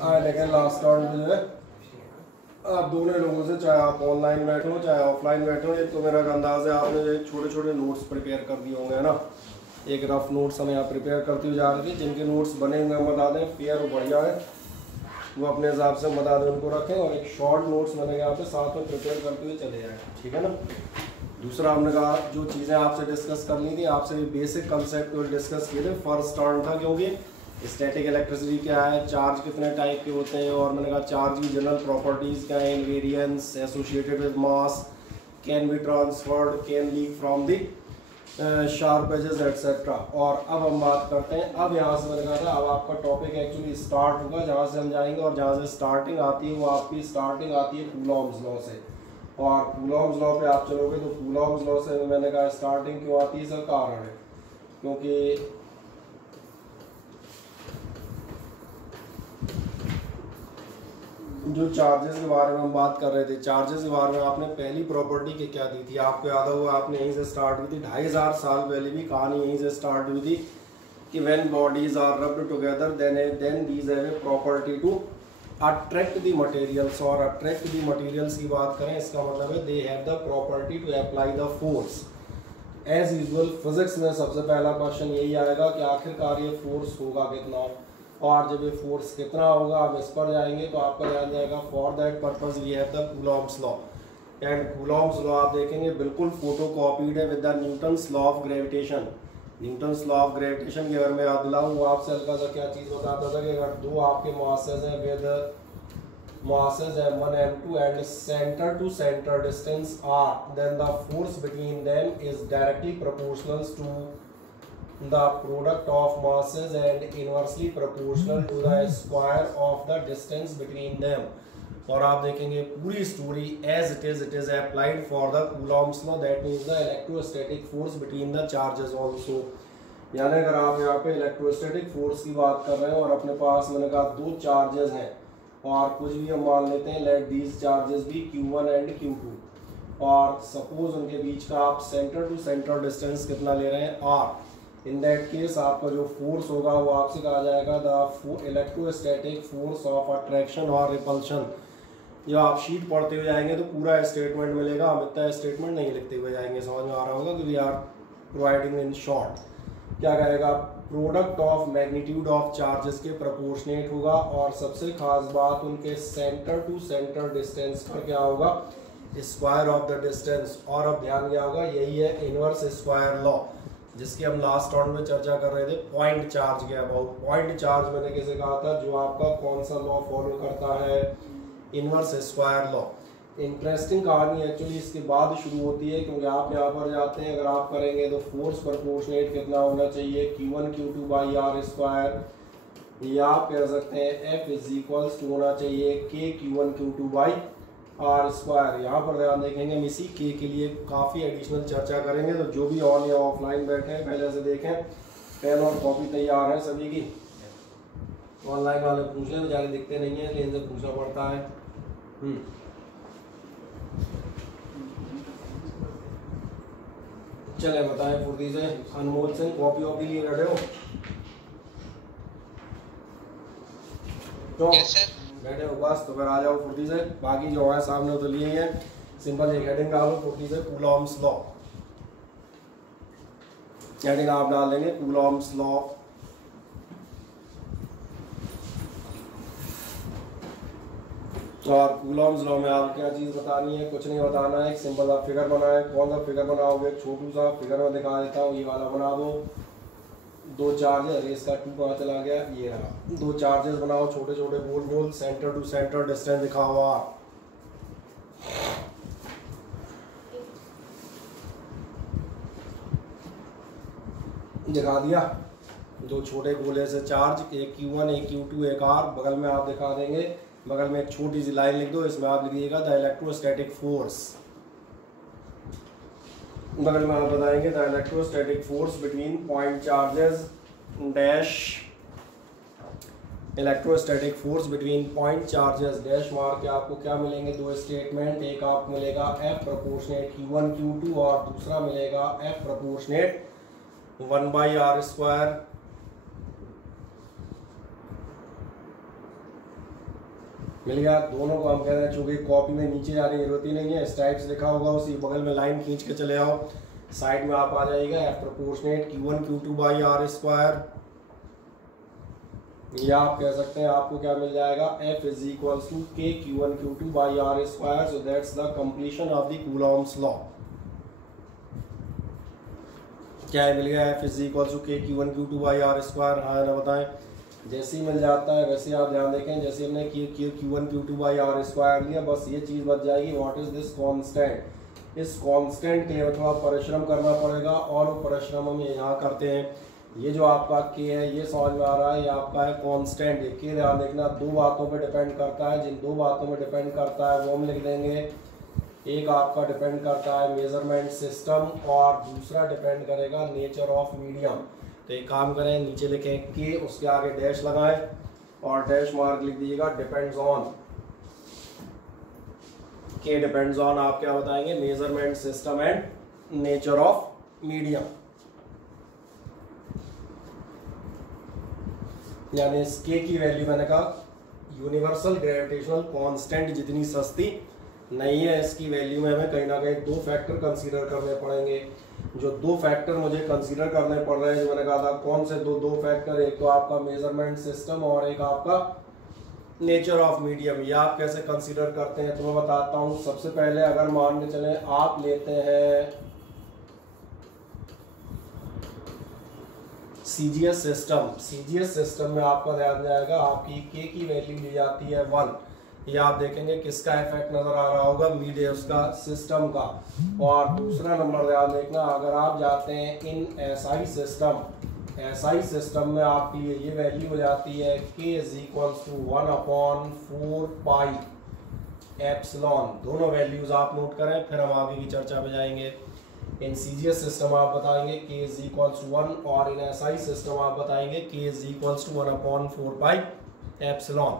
लेकिन last round में जो है आप दोनों लोगों से, चाहे आप ऑनलाइन बैठे हो चाहे ऑफलाइन बैठे हो, एक तो मेरा अंदाज है आपने जो छोटे छोटे नोट्स प्रिपेयर कर दिए होंगे, है ना। एक रफ नोट्स हमें यहाँ प्रिपेयर करती हुई जा रही थी। जिनके नोट्स बने हुए हैं बता दें, फेयर बढ़िया है, वो अपने हिसाब से बता दें उनको रखें, और एक शॉर्ट नोट्स मैंने यहाँ पे साथ में प्रिपेयर करते हुए चले जाए, ठीक है ना। दूसरा हमने कहा जो चीज़ें आपसे डिस्कस करनी थी, आपसे बेसिक कंसेप्ट को डिस्कस किए थे। फर्स्ट टर्न था, क्योंकि स्टैटिक इलेक्ट्रिसिटी क्या है, चार्ज कितने टाइप के होते हैं, और मैंने कहा चार्ज की जनरल प्रॉपर्टीज़ क्या है, invariance associated with mass, can be transferred, can leak from the sharp edges etcetera. और अब हम बात करते हैं, अब यहाँ से मैंने कहा था अब आपका टॉपिक एक्चुअली स्टार्ट होगा, जहाँ से हम जाएंगे, और जहाँ से स्टार्टिंग आती है वो आपकी स्टार्टिंग आती है कूलॉम्स लॉ से। और कूलॉम्स लॉ पे आप चलोगे तो कूलॉम्स लॉ से मैंने कहा स्टार्टिंग क्यों आती है, इसका कारण है क्योंकि जो चार्जेस के बारे में हम बात कर रहे थे, चार्जेस के बारे में आपने पहली प्रॉपर्टी की क्या दी थी, आपको याद होगा, आपने यहीं से स्टार्ट हुई थी। 2500 साल पहले भी कहानी यहीं से स्टार्ट हुई थी कि when bodies are rubbed together then these have a property to attract the materials. और अट्रैक्ट द मटेरियल्स की बात करें, इसका मतलब है they have the property to apply the force. As usual physics में सबसे पहला क्वेश्चन यही आएगा कि आखिरकार ये फोर्स होगा कितना, और जब ये फोर्स कितना होगा आप इस पर जाएंगे तो आपका ध्यान जाएगा for that purpose we have the Coulomb's law. And Coulomb's law आप देखेंगे बिल्कुल फोटोकॉपीड है with the Newton's law of gravitation. Newton's law of gravitation की अगर मैं याद दिलाऊं, वो आपसे हल्का सा क्या चीज़ बताता था कि अगर दो आपके मासेस हैं with masses m1 m2 and center to center distance r, then the force between them is directly proportional to the product of masses and inversely proportional to the square of the distance between them। और आप देखेंगे पूरी story as it is applied for the Coulomb's law, that means the electrostatic force between the charges also। यानी अगर आप यहाँ पे electrostatic force की बात कर रहे हैं और अपने पास मैंने कहा दो चार्जेस हैं, और कुछ भी हम मान लेते हैं, लेट दीज चार्जेस भी Q1 एंड Q2, और सपोज उनके बीच का आप सेंटर टू सेंटर डिस्टेंस कितना ले रहे हैं, R। इन दैट केस आपका जो फोर्स होगा वो आपसे कहा जाएगा the electrostatic force of attraction और रिपल्शन। जब आप शीट पढ़ते हुए जाएंगे तो पूरा स्टेटमेंट मिलेगा, हम इतना स्टेटमेंट नहीं लिखते हुए जाएंगे, समझ में आ रहा होगा कि we are providing in short. क्या कहेगा, product of magnitude of charges के प्रोपोर्शनेट होगा, और सबसे खास बात उनके सेंटर टू सेंटर डिस्टेंस पर क्या होगा, स्क्वायर ऑफ द डिस्टेंस। और अब ध्यान क्या होगा, यही है इनवर्स स्क्वायर लॉ जिसकी हम लास्ट राउंड में चर्चा कर रहे थे, पॉइंट चार्ज के अबाउट। पॉइंट चार्ज मैंने कैसे कहा था, जो आपका कौन सा लॉ फॉलो करता है, इनवर्स स्क्वायर लॉ। इंटरेस्टिंग कहानी एक्चुअली इसके बाद शुरू होती है, क्योंकि आप यहाँ पर जाते हैं, अगर आप करेंगे तो फोर्स प्रोपोर्शनेट कितना होना चाहिए, Q1 Q2 by are square, या आप कह सकते हैं F इज इक्वल्स टू होना चाहिए K Q1 Q2 by are square. यहाँ पर ध्यान देखेंगे, हम इसी K के लिए काफ़ी एडिशनल चर्चा करेंगे, तो जो भी ऑन या ऑफलाइन बैठे हैं पहले से देखें, पेन और कॉपी तैयार है सभी की। ऑनलाइन वाले पूछ लें, बेचारे दिखते नहीं है लेकिन इनसे पूछना पड़ता है। चले बताएं फुर्ती से, अनमोल सिंह कॉपी वॉपी लिए बैठे हो तो बैठे हो बस, तो फिर आ जाओ फुर्ती से। बाकी जो है सामने तो लिए हैं, सिंपल एक हेडिंग डालो फुर्ती से, कूलॉम्स लॉ। हेडिंग आप डाल देंगे कूलॉम्स लॉ। और कूलॉम्स लॉ में आप क्या चीज़ बतानी है, कुछ नहीं बताना है, एक सिंपल आप फिगर बनाए। कौन सा फिगर बनाओगे, एक छोटू सा फिगर में दिखा देता हूँ, ये वाला बना दो। दो चार्जेस, इसका 2 कहाँ चला गया, ये रहा। दो चार्जेस बनाओ छोटे छोटे गोल गोल, सेंटर टू सेंटर डिस्टेंस दिखा हुआ, दिखा दिया। दो छोटे गोले से चार्ज, एक Q1 एक Q2 एक R, बगल में आप दिखा देंगे, बगल में एक छोटी सी लाइन लिख दो, इसमें आप लिखिएगा द इलेक्ट्रोस्टैटिक फोर्स। बगल में आप बताएंगे the electrostatic force between point charges dash, electrostatic force between point charges dash मार के आपको क्या मिलेंगे, दो स्टेटमेंट। एक आपको मिलेगा F प्रोपोर्शनेट Q1 Q2, और दूसरा मिलेगा F proportionate 1 by are square. मिल गया। दोनों को हम कह रहे हैं चूंकि कॉपी में नीचे जाने की जरूरत ही नहीं है, स्ट्राइप्स लिखा होगा उसी बगल में लाइन खींच के चले आओ, साइड में आप आ जाएगा F proportionate Q1 Q2 by are square, या आप कह सकते हैं आपको क्या मिल जाएगा F is equals to K Q1 Q2 by are square. So that's the completion of the Coulomb's law. क्या है मिल गया F is equals to K Q1 Q2 by are square. हाँ ना बताएं, जैसे ही मिल जाता है वैसे आप ध्यान देखें, जैसे हमने Q1 Q2 by are square लिया, बस ये चीज़ बच जाएगी व्हाट इज दिस कांस्टेंट। इस कांस्टेंट के लिए थोड़ा परिश्रम करना पड़ेगा, और वो परिश्रम हम यहाँ करते हैं। ये जो आपका K है ये समझ में आ रहा है, ये आपका है कांस्टेंट। ये K ध्यान देखना दो बातों पे डिपेंड करता है, जिन दो बातों में डिपेंड करता है वो हम लिख देंगे। एक आपका डिपेंड करता है मेजरमेंट सिस्टम, और दूसरा डिपेंड करेगा नेचर ऑफ मीडियम। तो एक काम करें, नीचे लिखें K, उसके आगे डैश लगाएं और डैश मार्क लिख दीजिएगा depends on. K depends on आप क्या बताएंगे, measurement system and nature of medium. यानी इस K की वैल्यू मैंने कहा यूनिवर्सल ग्रेविटेशनल कांस्टेंट जितनी सस्ती नहीं है, इसकी वैल्यू में हमें कहीं ना कहीं दो फैक्टर कंसीडर करने पड़ेंगे। जो दो फैक्टर मुझे कंसीडर करने पड़ रहे हैं, जो मैंने कहा था कौन से दो फैक्टर, एक तो आपका मेजरमेंट सिस्टम और एक आपका नेचर ऑफ मीडियम। ये आप कैसे कंसीडर करते हैं तो मैं बताता हूँ। सबसे पहले अगर मान के चले आप लेते हैं CGS सिस्टम, CGS सिस्टम में आपका ध्यान जाएगा आपकी K की वैल्यू ली जाती है 1। ये आप देखेंगे किसका इफेक्ट नजर आ रहा होगा, मीडियम उसका सिस्टम का। और दूसरा नंबर ध्यान देखना, अगर आप जाते हैं in SI system, SI system में आपकी ये वैल्यू हो जाती है K is equals to 1/4 pi epsilon. दोनों वैल्यूज आप नोट करें, फिर हम आगे की चर्चा में जाएंगे। इन CGS सिस्टम आप बताएंगे K इज इक्वल्स टू 1, और इन SI सिस्टम आप बताएंगे K is equals to 1/4 pi epsilon.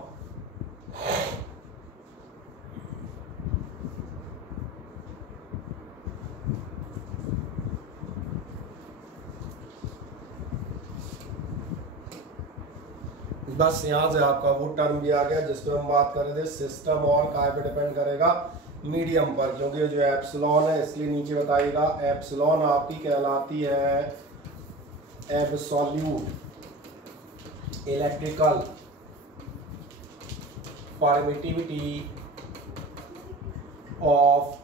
बस यहाँ से आपका वो टर्म भी आ गया जिस पे हम बात कर रहे थे, सिस्टम और काय पे डिपेंड करेगा, मीडियम पर। क्योंकि जो एप्सिलॉन है इसलिए नीचे बताइएगा एप्सिलॉन आपकी कहलाती है absolute electrical permittivity of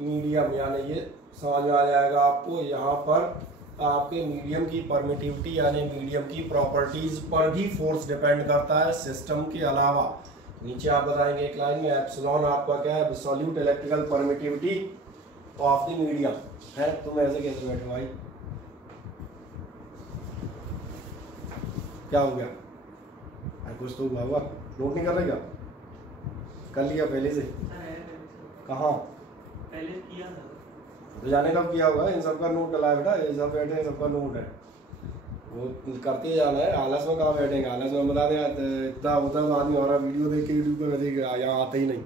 medium. यानी ये समझ में आ जाएगा आपको, यहाँ पर आपके मीडियम की परमिटिविटी यानी मीडियम की प्रॉपर्टीज पर भी फोर्स डिपेंड करता है सिस्टम के अलावा। नीचे आप बताएंगे एक लाइन में एप्सिलॉन आपका क्या है, absolute electrical permittivity of the medium है। तुम ऐसे कैसे बैठे भाई, क्या हो गया? कुछ तो हुआ होगा, नोट नहीं कर रहे क्या? कर लिया पहले से? कहाँ पहले किया था तो जाने कब किया होगा? इन सबका नोट डला है बेटा, ये सब बैठे हैं, सबका नोट है, वो करते जाना है। आलस में कहाँ बैठेंगे, आलस में बता दें इतना होता है आदमी हमारा वीडियो देख के यूट्यूब पे देख यहाँ आते ही नहीं,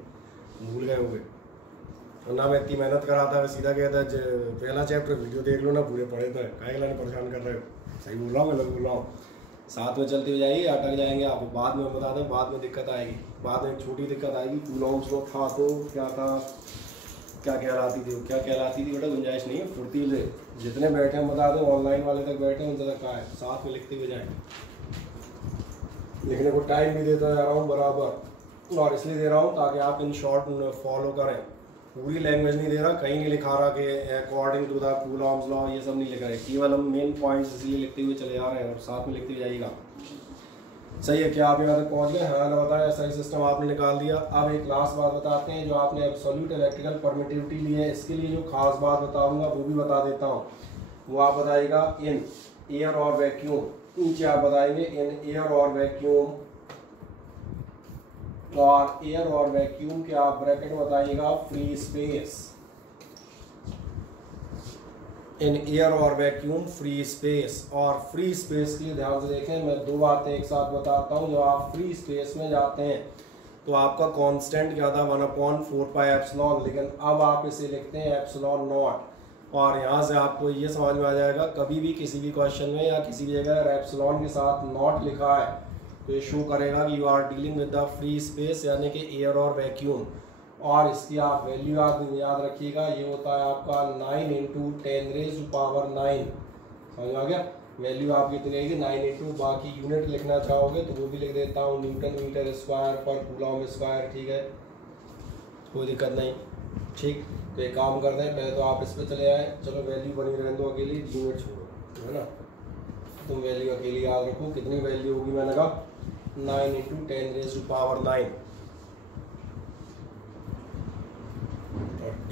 भूल गए होंगे। और ना मैं इतनी मेहनत करा था, मैं सीधा कहता पहला चैप्टर वीडियो देख लो ना, पूरे पढ़े तो काहे लाने परेशान कर रहे हो। सही बोल रहा हूँ, मैं बोल रहा हूँ, साथ में चलते हुए जाइए, अटक जाएंगे आप, बाद में बता दें, बाद में दिक्कत आएगी। बाद में एक छोटी दिक्कत आएगी, कूलॉम्स लॉ था तो क्या था, क्या कहलाती थी बेटा, गुंजाइश नहीं है, फुर्ती से जितने बैठे हैं बता दें, ऑनलाइन वाले तक बैठे हैं उन तक का है, साथ में लिखते हुए जाएँ। लिखने को टाइम भी देता जा रहा हूँ बराबर, और इसलिए दे रहा हूँ ताकि आप इन शॉर्ट फॉलो करें। पूरी लैंग्वेज नहीं दे रहा, कहीं नहीं लिखा रहा कि according to the Coulomb's law, ये सब नहीं लिखा है, केवल हम मेन पॉइंट्स इसलिए लिखते हुए चले जा रहे हैं और साथ में लिखते हुए जाइएगा। सही है, क्या आप यहाँ तक पहुँच गए? हाँ ना बताया, सही सिस्टम आपने निकाल दिया। अब एक लास्ट बात बताते हैं, जो आपने एब्सोल्यूट इलेक्ट्रिकल परमिटिविटी ली है, इसके लिए जो खास बात बताऊंगा वो भी बता देता हूँ। वो आप बताइएगा इन एयर और वैक्यूम, नीचे आप बताएंगे इन एयर और वैक्यूम, और एयर और वैक्यूम के आप ब्रैकेट बताइएगा फ्री स्पेस। इन एयर और वैक्यूम फ्री स्पेस, और फ्री स्पेस के लिए ध्यान से देखें, मैं दो बातें एक साथ बताता हूँ। जब आप फ्री स्पेस में जाते हैं तो आपका कांस्टेंट क्या था, 1/4 पाई एप्सिलॉन, लेकिन अब आप इसे लिखते हैं एप्सिलॉन नॉट। और यहाँ से आपको ये समझ में आ जाएगा, कभी भी किसी भी क्वेश्चन में या किसी भी जगह एप्सिलॉन के साथ नॉट लिखा है तो ये शो करेगा कि you are dealing with the free space यानी कि एयर और वैक्यूम। और इसकी आप वैल्यू याद रखिएगा, ये होता है आपका 9 × 10⁻⁹ समझ आ गया। वैल्यू आपकी कितनी आएगी 9 इंटू, बाकी यूनिट लिखना चाहोगे तो वो भी लिख देता हूँ, न्यूटन मीटर स्क्वायर पर कूलम स्क्वायर, ठीक है, कोई दिक्कत नहीं। ठीक, तो एक काम करते हैं, पहले तो आप इस पर चले आए, चलो वैल्यू बनी रहने दो अकेली, यूनिट छोड़ो, है ना। तुम वैल्यू अकेली याद रखो, कितनी वैल्यू होगी, मैंने कहा 9 × 10⁻⁹।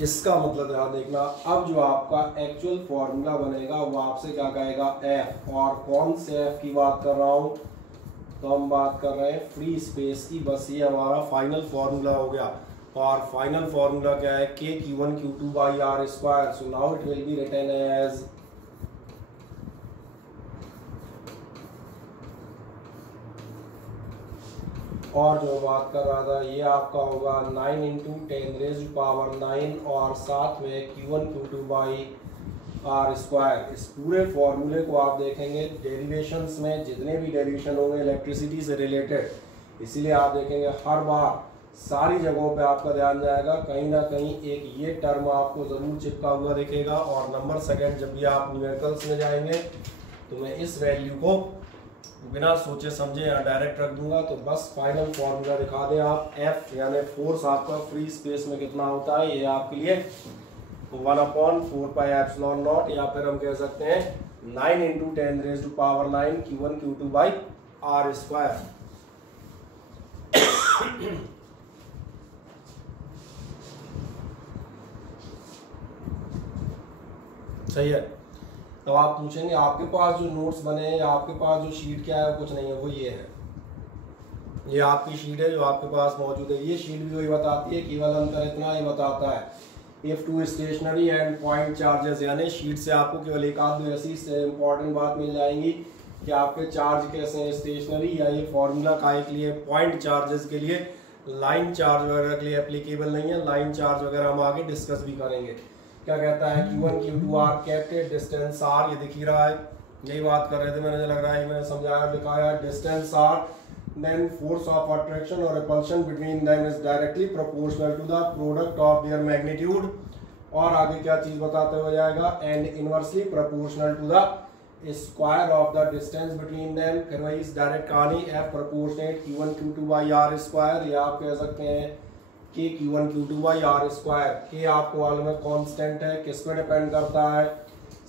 इसका मतलब ध्यान देखना, अब जो आपका एक्चुअल फॉर्मूला बनेगा वो आपसे क्या कहेगा एफ, और कौन से एफ की बात कर रहा हूँ, तो हम बात कर रहे हैं फ्री स्पेस की। बस ये हमारा फाइनल फॉर्मूला हो गया, और फाइनल फॉर्मूला क्या है K(Q1Q2/r²। So now it will be written as और जो बात कर रहा था ये आपका होगा 9 × 10⁻⁹ और साथ में Q1Q2/r²। इस पूरे फॉर्मूले को आप देखेंगे डेरिवेशंस में, जितने भी डेरिवेशन होंगे इलेक्ट्रिसिटी से रिलेटेड, इसीलिए आप देखेंगे हर बार सारी जगहों पे आपका ध्यान जाएगा, कहीं ना कहीं एक ये टर्म आपको ज़रूर चिपका हुआ दिखेगा। और नंबर सेकंड, जब भी आप न्यूमेरिकल्स में जाएंगे तो मैं इस वैल्यू को बिना सोचे समझे यहाँ डायरेक्ट रख दूंगा। तो बस फाइनल फॉर्मूला दिखा दें आप, F यानी फोर्स आपका फ्री स्पेस में कितना होता है, ये आपके लिए 1/4πε0, या फिर हम कह सकते हैं 9 × 10⁻⁹ Q1Q2/r²। सही है। तो आप पूछेंगे आपके पास जो नोट्स बने हैं या आपके पास जो शीट क्या है, कुछ नहीं है, वो ये है, ये आपकी शीट है जो आपके पास मौजूद है। ये शीट भी वही बताती है, केवल अंतर इतना ही बताता है if two stationary and point charges, यानी शीट से आपको केवल एक आध दो ऐसी इंपॉर्टेंट बात मिल जाएंगी कि आपके चार्ज कैसे हैं, स्टेशनरी या ये फॉर्मूला काय के लिए, पॉइंट चार्जेस के लिए, लाइन चार्ज वगैरह के लिए एप्लीकेबल नहीं है। लाइन चार्ज वगैरह हम आगे डिस्कस भी करेंगे। क्या कहता है Q1Q2R केप्ट डिस्टेंस R, ये दिख ही रहा है, यही बात कर रहे थे, मैंने लग रहा है मैंने समझाया दिखाया। Distance R, then force of attraction or repulsion between them is directly proportional to the product of their magnitude, और आगे क्या चीज बताते हुए जाएगा, and inversely proportional to the square of the distance between them। फिर वही इस डायरेक्ट कहानी F proportionate Q1Q2/r², या आप कह सकते हैं कि Q1Q2/r²। K आपको मालूम है कांस्टेंट है, किस पे डिपेंड करता है,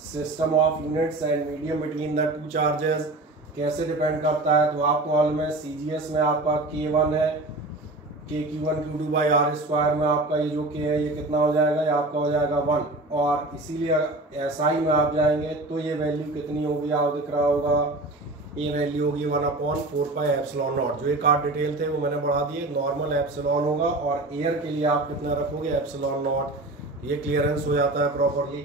system of units and medium between the two charges. कैसे डिपेंड करता है, तो आपको मालूम है CGS में आपका K1 है, Q1Q2/r² में आपका ये जो K है ये कितना हो जाएगा, ये आपका हो जाएगा 1। और इसीलिए SI में आप जाएंगे तो ये वैल्यू कितनी होगी, आप दिख रहा होगा, ये वैल्यू होगी 1/4πε0। जो एक आठ डिटेल थे वो मैंने बढ़ा दिए, नॉर्मल एप्सिलॉन होगा, और एयर के लिए आप कितना रखोगे ε0, ये क्लियरेंस हो जाता है प्रॉपरली।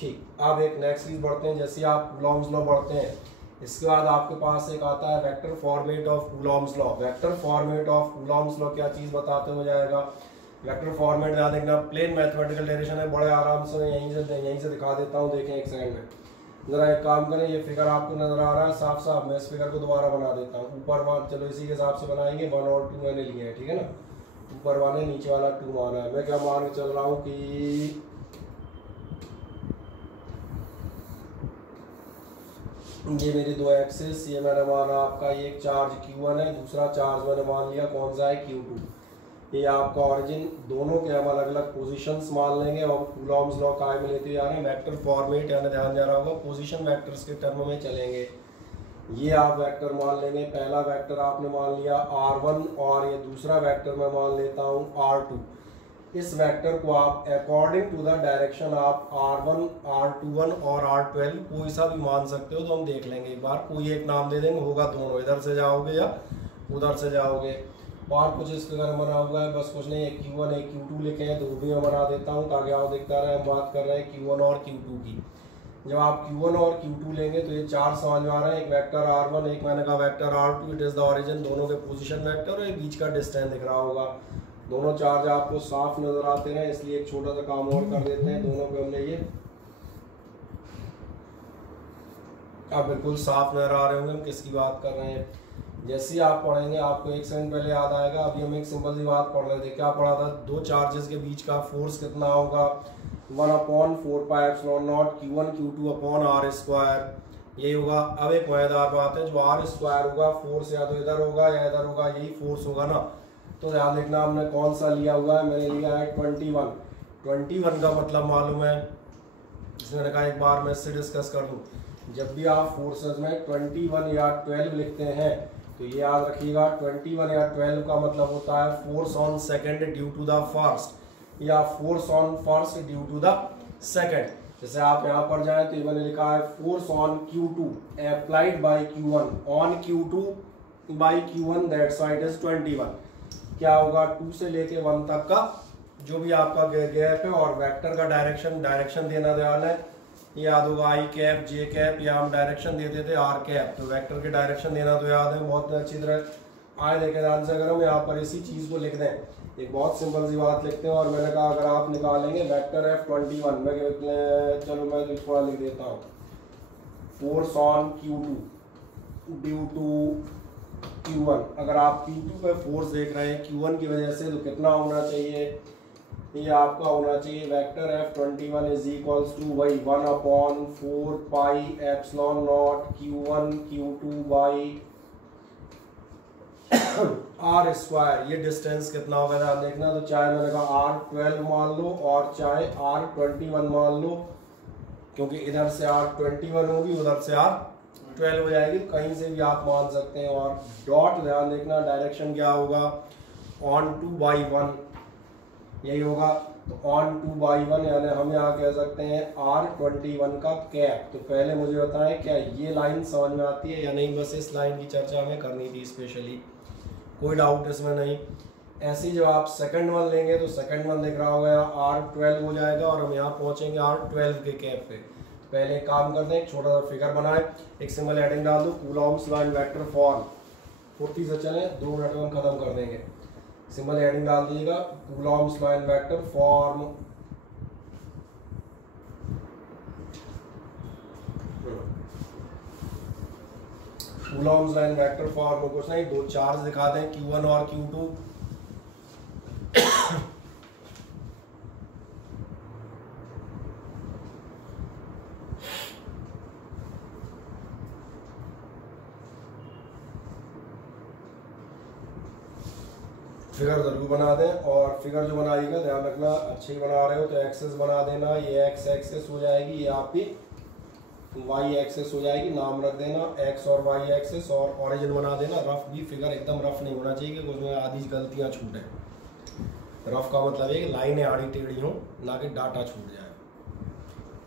ठीक, अब एक नेक्स्ट चीज बढ़ते हैं, जैसे आप कूलॉम्स लॉ बढ़ते हैं, इसके बाद आपके पास एक आता है vector format of Coulomb's law. Vector format of Coulomb's law क्या चीज बताते हो जाएगा, वेक्टर फॉर्मेट ध्यान देखना, प्लेन मैथमेटिकल डेरिवेशन है, बड़े आराम से यहीं से दिखा देता हूँ, देखें एक सेकंड में। जरा एक काम करें, ये फिगर आपको नजर आ रहा है साफ साफ, मैं इस फिगर को दोबारा बना देता हूँ। ऊपर वाला चलो इसी के हिसाब से बनाएंगे, 1 और 2 मैंने लिए हैं, ठीक है ना, ऊपर वाले नीचे वाला 2 माना है। मैं क्या मान के चल रहा हूँ कि ये मेरी 2 एक्सिस, ये मैंने माना आपका ये एक चार्ज Q1 है, दूसरा चार्ज मैंने मान लिया कौन सा है Q2। ये आपका ओरिजिन, दोनों के हम अलग अलग पोजीशंस मान लेंगे, और कूलॉम्स लॉ काय में लेते जा रहे हैं वेक्टर फॉर्मेट, यानी ध्यान जा रहा होगा पोजीशन वेक्टर्स के टर्म में चलेंगे। ये आप वेक्टर मान लेंगे, पहला वेक्टर आपने मान लिया R1, और ये दूसरा वेक्टर मैं मान लेता हूँ R2। इस वेक्टर को आप अकॉर्डिंग टू द डायरेक्शन आप R1, R21 और R12 कोई सा भी मान सकते हो, तो हम देख लेंगे एक बार, कोई एक नाम दे देंगे, होगा दोनों, इधर से जाओगे या उधर से जाओगे। और कुछ इस फिगर में बना हुआ है, बस कुछ नहीं, एक Q1 एक Q2 लिखे हैं, तो वो भी मैं बना देता हूँ ताकि आप दिखता रहे। हम बात कर रहे हैं Q1 और Q2 की। जब आप Q1 और Q2 लेंगे तो ये 4 समझ में आ रहे हैं, एक वेक्टर R1, एक मैंने कहा vector R2, it is the origin, दोनों के पोजीशन वेक्टर, और ये बीच का डिस्टेंस दिख रहा होगा। दोनों चार्ज आपको साफ नजर आते हैं, इसलिए एक छोटा सा काम और कर देते हैं, दोनों पे हमने ये अब बिल्कुल साफ नजर आ रहे होंगे हम किसकी बात कर रहे हैं। जैसे ही आप पढ़ेंगे आपको एक सेकंड पहले याद आएगा। अभी हम एक सिंपल सी बात पढ़ रहे थे, क्या पढ़ा था, दो चार्जेस के बीच का फोर्स कितना होगा, 1/4πε0 Q1 Q2 upon are square, यही होगा। अब एक मजेदार बात है, जो आर स्क्वायर होगा फोर्स या तो इधर होगा या इधर होगा, यही फोर्स होगा ना। तो ध्यान देखना हमने कौन सा लिया हुआ है, मैंने लिया है 21 का मतलब मालूम है, इसमें मैंने कहा एक बार मैं इससे डिस्कस कर दूँ। जब भी आप फोर्सेस में 21 या 12 लिखते हैं तो ये याद रखिएगा, 21 या 12 का मतलब होता है force on second due to the first, या force on first due to the second. जैसे आप यहाँ पर जाएं तो मैंने लिखा है force on Q2 applied by Q1 on Q2 by Q1 that side is 21। क्या होगा, 2 से लेके 1 तक का जो भी आपका गैप है, और वेक्टर का डायरेक्शन देना ध्यान है, याद होगा आई कैप जे कैप, या हम डायरेक्शन देते थे आर कैप, तो वेक्टर के डायरेक्शन देना तो याद है बहुत अच्छी तरह। आए देखें ध्यान से, अगर हम यहाँ पर इसी चीज़ को लिख दें, एक बहुत सिंपल सी बात लिखते हैं, और मैंने कहा अगर आप निकालेंगे वेक्टर F21 में, चलो मैं तो थोड़ा लिख देता हूँ, force on Q2 due to Q1। अगर आप Q2 पे फोर्स देख रहे हैं Q1 की वजह से, तो कितना होना चाहिए, ये आपका होना चाहिए vector F21 is equals to वही 1/4πε0 Q1 Q2 by are square. ये डिस्टेंस कितना होगा आप देखना, तो चाहे मैंने कहा R12 मान लो और चाहे R21 मान लो, क्योंकि इधर से R21 होगी उधर से R12 हो जाएगी, कहीं से भी आप मान सकते हैं। और डॉट ध्यान देखना, डायरेक्शन क्या होगा, ऑन 2/1 यही होगा, तो ऑन 2/1 यानी हम यहाँ कह सकते हैं R21 का कैप। तो पहले मुझे बताएं क्या ये लाइन समझ में आती है या नहीं, बस इस लाइन की चर्चा हमें करनी थी स्पेशली, कोई डाउट इसमें नहीं। ऐसे ही जब आप सेकंड वन लेंगे तो सेकंड वन दिख रहा होगा R12 हो जाएगा, और हम यहाँ पहुँचेंगे R12 के कैप पे। पहले एक काम करते हैं, एक छोटा सा फिगर बनाए, एक सिंपल हेडिंग डाल दो, कूलॉम्स लाइन वेक्टर फॉर्म, फुर्ती से चलें, 2 मिनट में हम खत्म कर देंगे। सिंपल हेडिंग डाल दीजिएगा, Coulomb's line vector form, Coulomb's line vector form में कुछ नहीं, 2 चार्ज दिखा दें Q1 और Q2। फिगर जरूर बना दें, और फिगर जो बनाइएगा ध्यान रखना अच्छे ही बना रहे हो तो एक्सेस बना देना, ये एक्स एक्सेस हो जाएगी, ये आपकी वाई एक्सेस हो जाएगी, नाम रख देना एक्स और वाई एक्सेस, और ओरिजिन बना देना। रफ भी फिगर एकदम रफ नहीं होना चाहिए कि उसमें आधी गलतियां छूटें। रफ का मतलब है कि लाइनें आड़ी टेढ़ी हों, ना कि डाटा छूट जाए,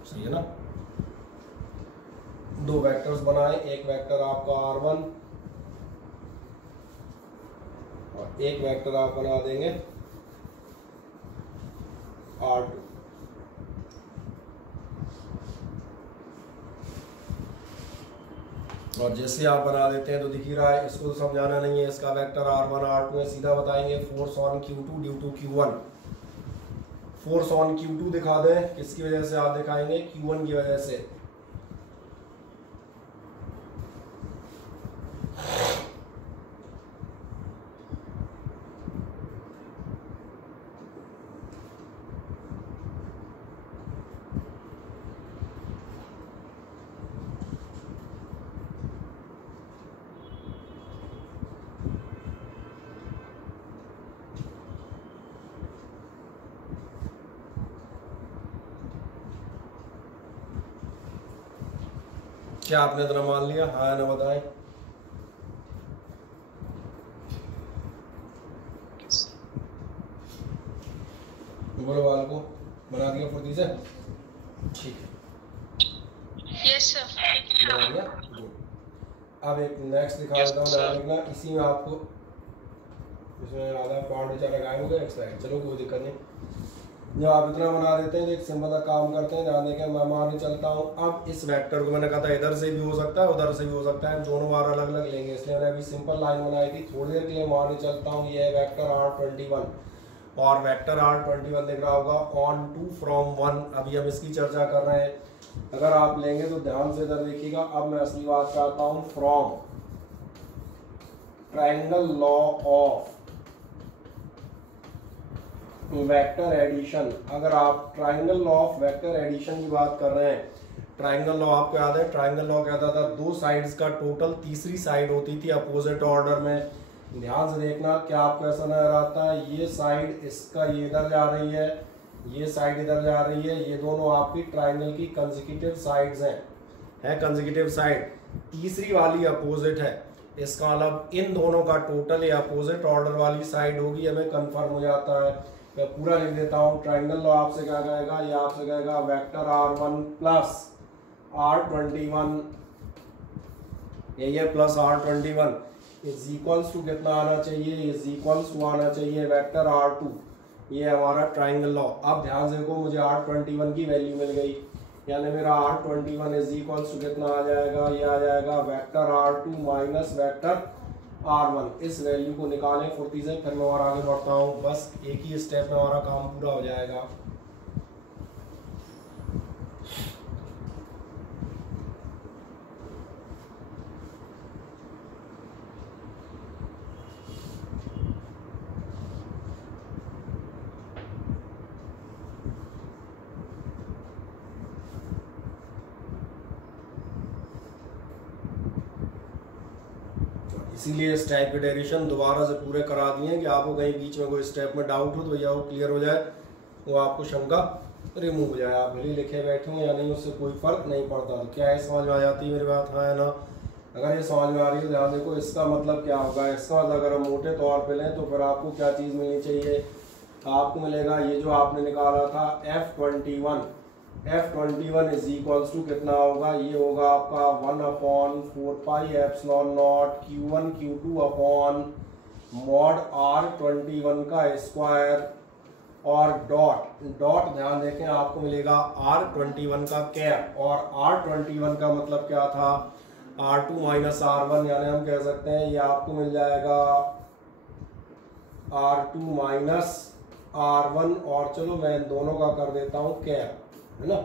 सही है ना। 2 वेक्टर्स बनाए, एक वेक्टर आपका R1 और एक वेक्टर आप बना देंगे R2। और जैसे आप बना देते हैं तो दिख ही रहा है, इसको समझाना नहीं है, इसका वेक्टर R1 R2 है, सीधा बताएंगे force on Q2 due to Q1। Force on Q2 दिखा दें, किसकी वजह से आप दिखाएंगे, Q1 की वजह से। क्या आपने इतना मान लिया, हाँ ना बताएं। बोलो वाल को बना दिया फुर्ती से, ठीक है, यस सर बना दिया, गुड। अब एक नेक्स्ट दिखा देता हूँ, ध्यान रखना, इसी में आपको इसमें आधा पार्ट बेचारा गायब हो गया एक साइड, चलो कोई दिक्कत नहीं। जब आप इतना बना देते हैं तो एक सिंपल सा काम करते हैं, ध्यान देखें, मैं मान चलता हूँ। अब इस वेक्टर को मैंने कहा था इधर से भी हो सकता है उधर से भी हो सकता है, दोनों बार अलग अलग लेंगे, इसलिए मैंने अभी सिंपल लाइन बनाई थी। थोड़ी देर के लिए मान चलता हूँ, ये है वेक्टर R21, और वेक्टर R21 दिख रहा होगा ऑन 2 फ्रॉम 1। अभी हम इसकी चर्चा कर रहे हैं, अगर आप लेंगे तो ध्यान से इधर देखिएगा। अब मैं असली बात चाहता हूँ, from triangle law of vector addition. अगर आप triangle law of vector addition की बात कर रहे हैं, ट्रायंगल लॉ आपको याद है, ट्रायंगल लॉ कहता था दो साइड्स का टोटल तीसरी साइड होती थी अपोजिट ऑर्डर में। ध्यान से देखना, क्या आपको ऐसा नजर आता है, ये साइड इसका ये इधर जा रही है, ये साइड इधर जा रही है, ये दोनों आपकी ट्रायंगल की कंसेक्यूटिव साइड्स हैं कंसेक्यूटिव साइड, तीसरी वाली अपोजिट है। इसका मतलब इन दोनों का टोटल ये अपोजिट ऑर्डर वाली साइड होगी, हमें कंफर्म हो जाता है। मैं पूरा लिख देता हूँ, ट्रायंगल लॉ आपसे क्या कहेगा, ये आपसे कहेगा वेक्टर R1 प्लस R21, यही है plus R21 is equals to कितना आना चाहिए, इज इक्वल्स टू आना चाहिए वेक्टर R2। ये हमारा ट्रायंगल लॉ। अब ध्यान से देखो, मुझे R21 की वैल्यू मिल गई, यानी मेरा R21 इज इक्वल्स टू कितना आ जाएगा, ये आ जाएगा vector R2 minus vector R1। इस वैल्यू को निकालें फुर्ती से, फिर मैं और आगे बढ़ता हूँ। बस एक ही स्टेप में हमारा काम पूरा हो जाएगा। इसीलिए इस टाइप के डेरिवेशन दोबारा से पूरे करा दिए कि आपको कहीं बीच में कोई स्टेप में डाउट हो तो भैया वो क्लियर हो जाए, वो आपको शंका रिमूव हो जाए। आप भले लिखे बैठे हो या नहीं, उससे कोई फर्क नहीं पड़ता। तो क्या है, समझ में आ जाती है मेरी बात, हाँ है ना? अगर ये समझ में आ रही है, ध्यान देखो, इसका मतलब क्या होगा, इसका मतलब अगर हम मोटे तौर पर लें तो फिर आपको क्या चीज़ मिलनी चाहिए, आपको मिलेगा ये जो आपने निकाला था F21 इज इक्वल्स टू कितना होगा, ये होगा आपका 1/4 pi epsilon not Q1 Q2 upon mod R21 का स्क्वायर और डॉट ध्यान देखें, आपको मिलेगा R21 का कैप, और R21 का मतलब क्या था, R2 माइनस R1, यानी हम कह सकते हैं ये आपको मिल जाएगा R2 माइनस R1, और चलो मैं इन दोनों का कर देता हूँ कैप, है ना?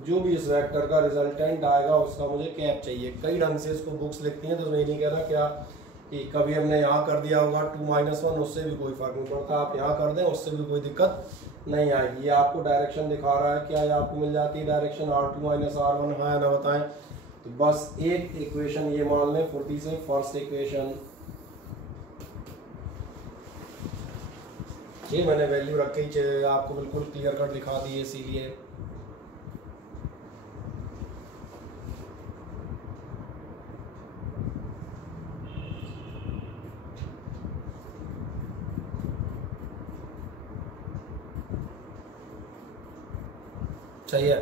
जो भी इस वेक्टर का रिजल्टेंट आएगा उसका मुझे कैप चाहिए। कई ढंग से इसको बुक्स लिखती हैं, तो मैं नहीं कह रहा क्या कि कभी हमने यहाँ कर दिया होगा 2-1, उससे भी कोई फर्क नहीं पड़ता, आप यहाँ कर दें उससे भी कोई दिक्कत नहीं आएगी। ये आपको डायरेक्शन दिखा रहा है, क्या ये आपको मिल जाती है डायरेक्शन R2 माइनस R1, हाँ ना? बताएं। तो बस एक इक्वेशन ये मान लें फुर्ती से, फर्स्ट इक्वेशन ये मैंने वैल्यू रख के आपको बिल्कुल क्लियर कट दिखा दी है, इसीलिए चाहिए।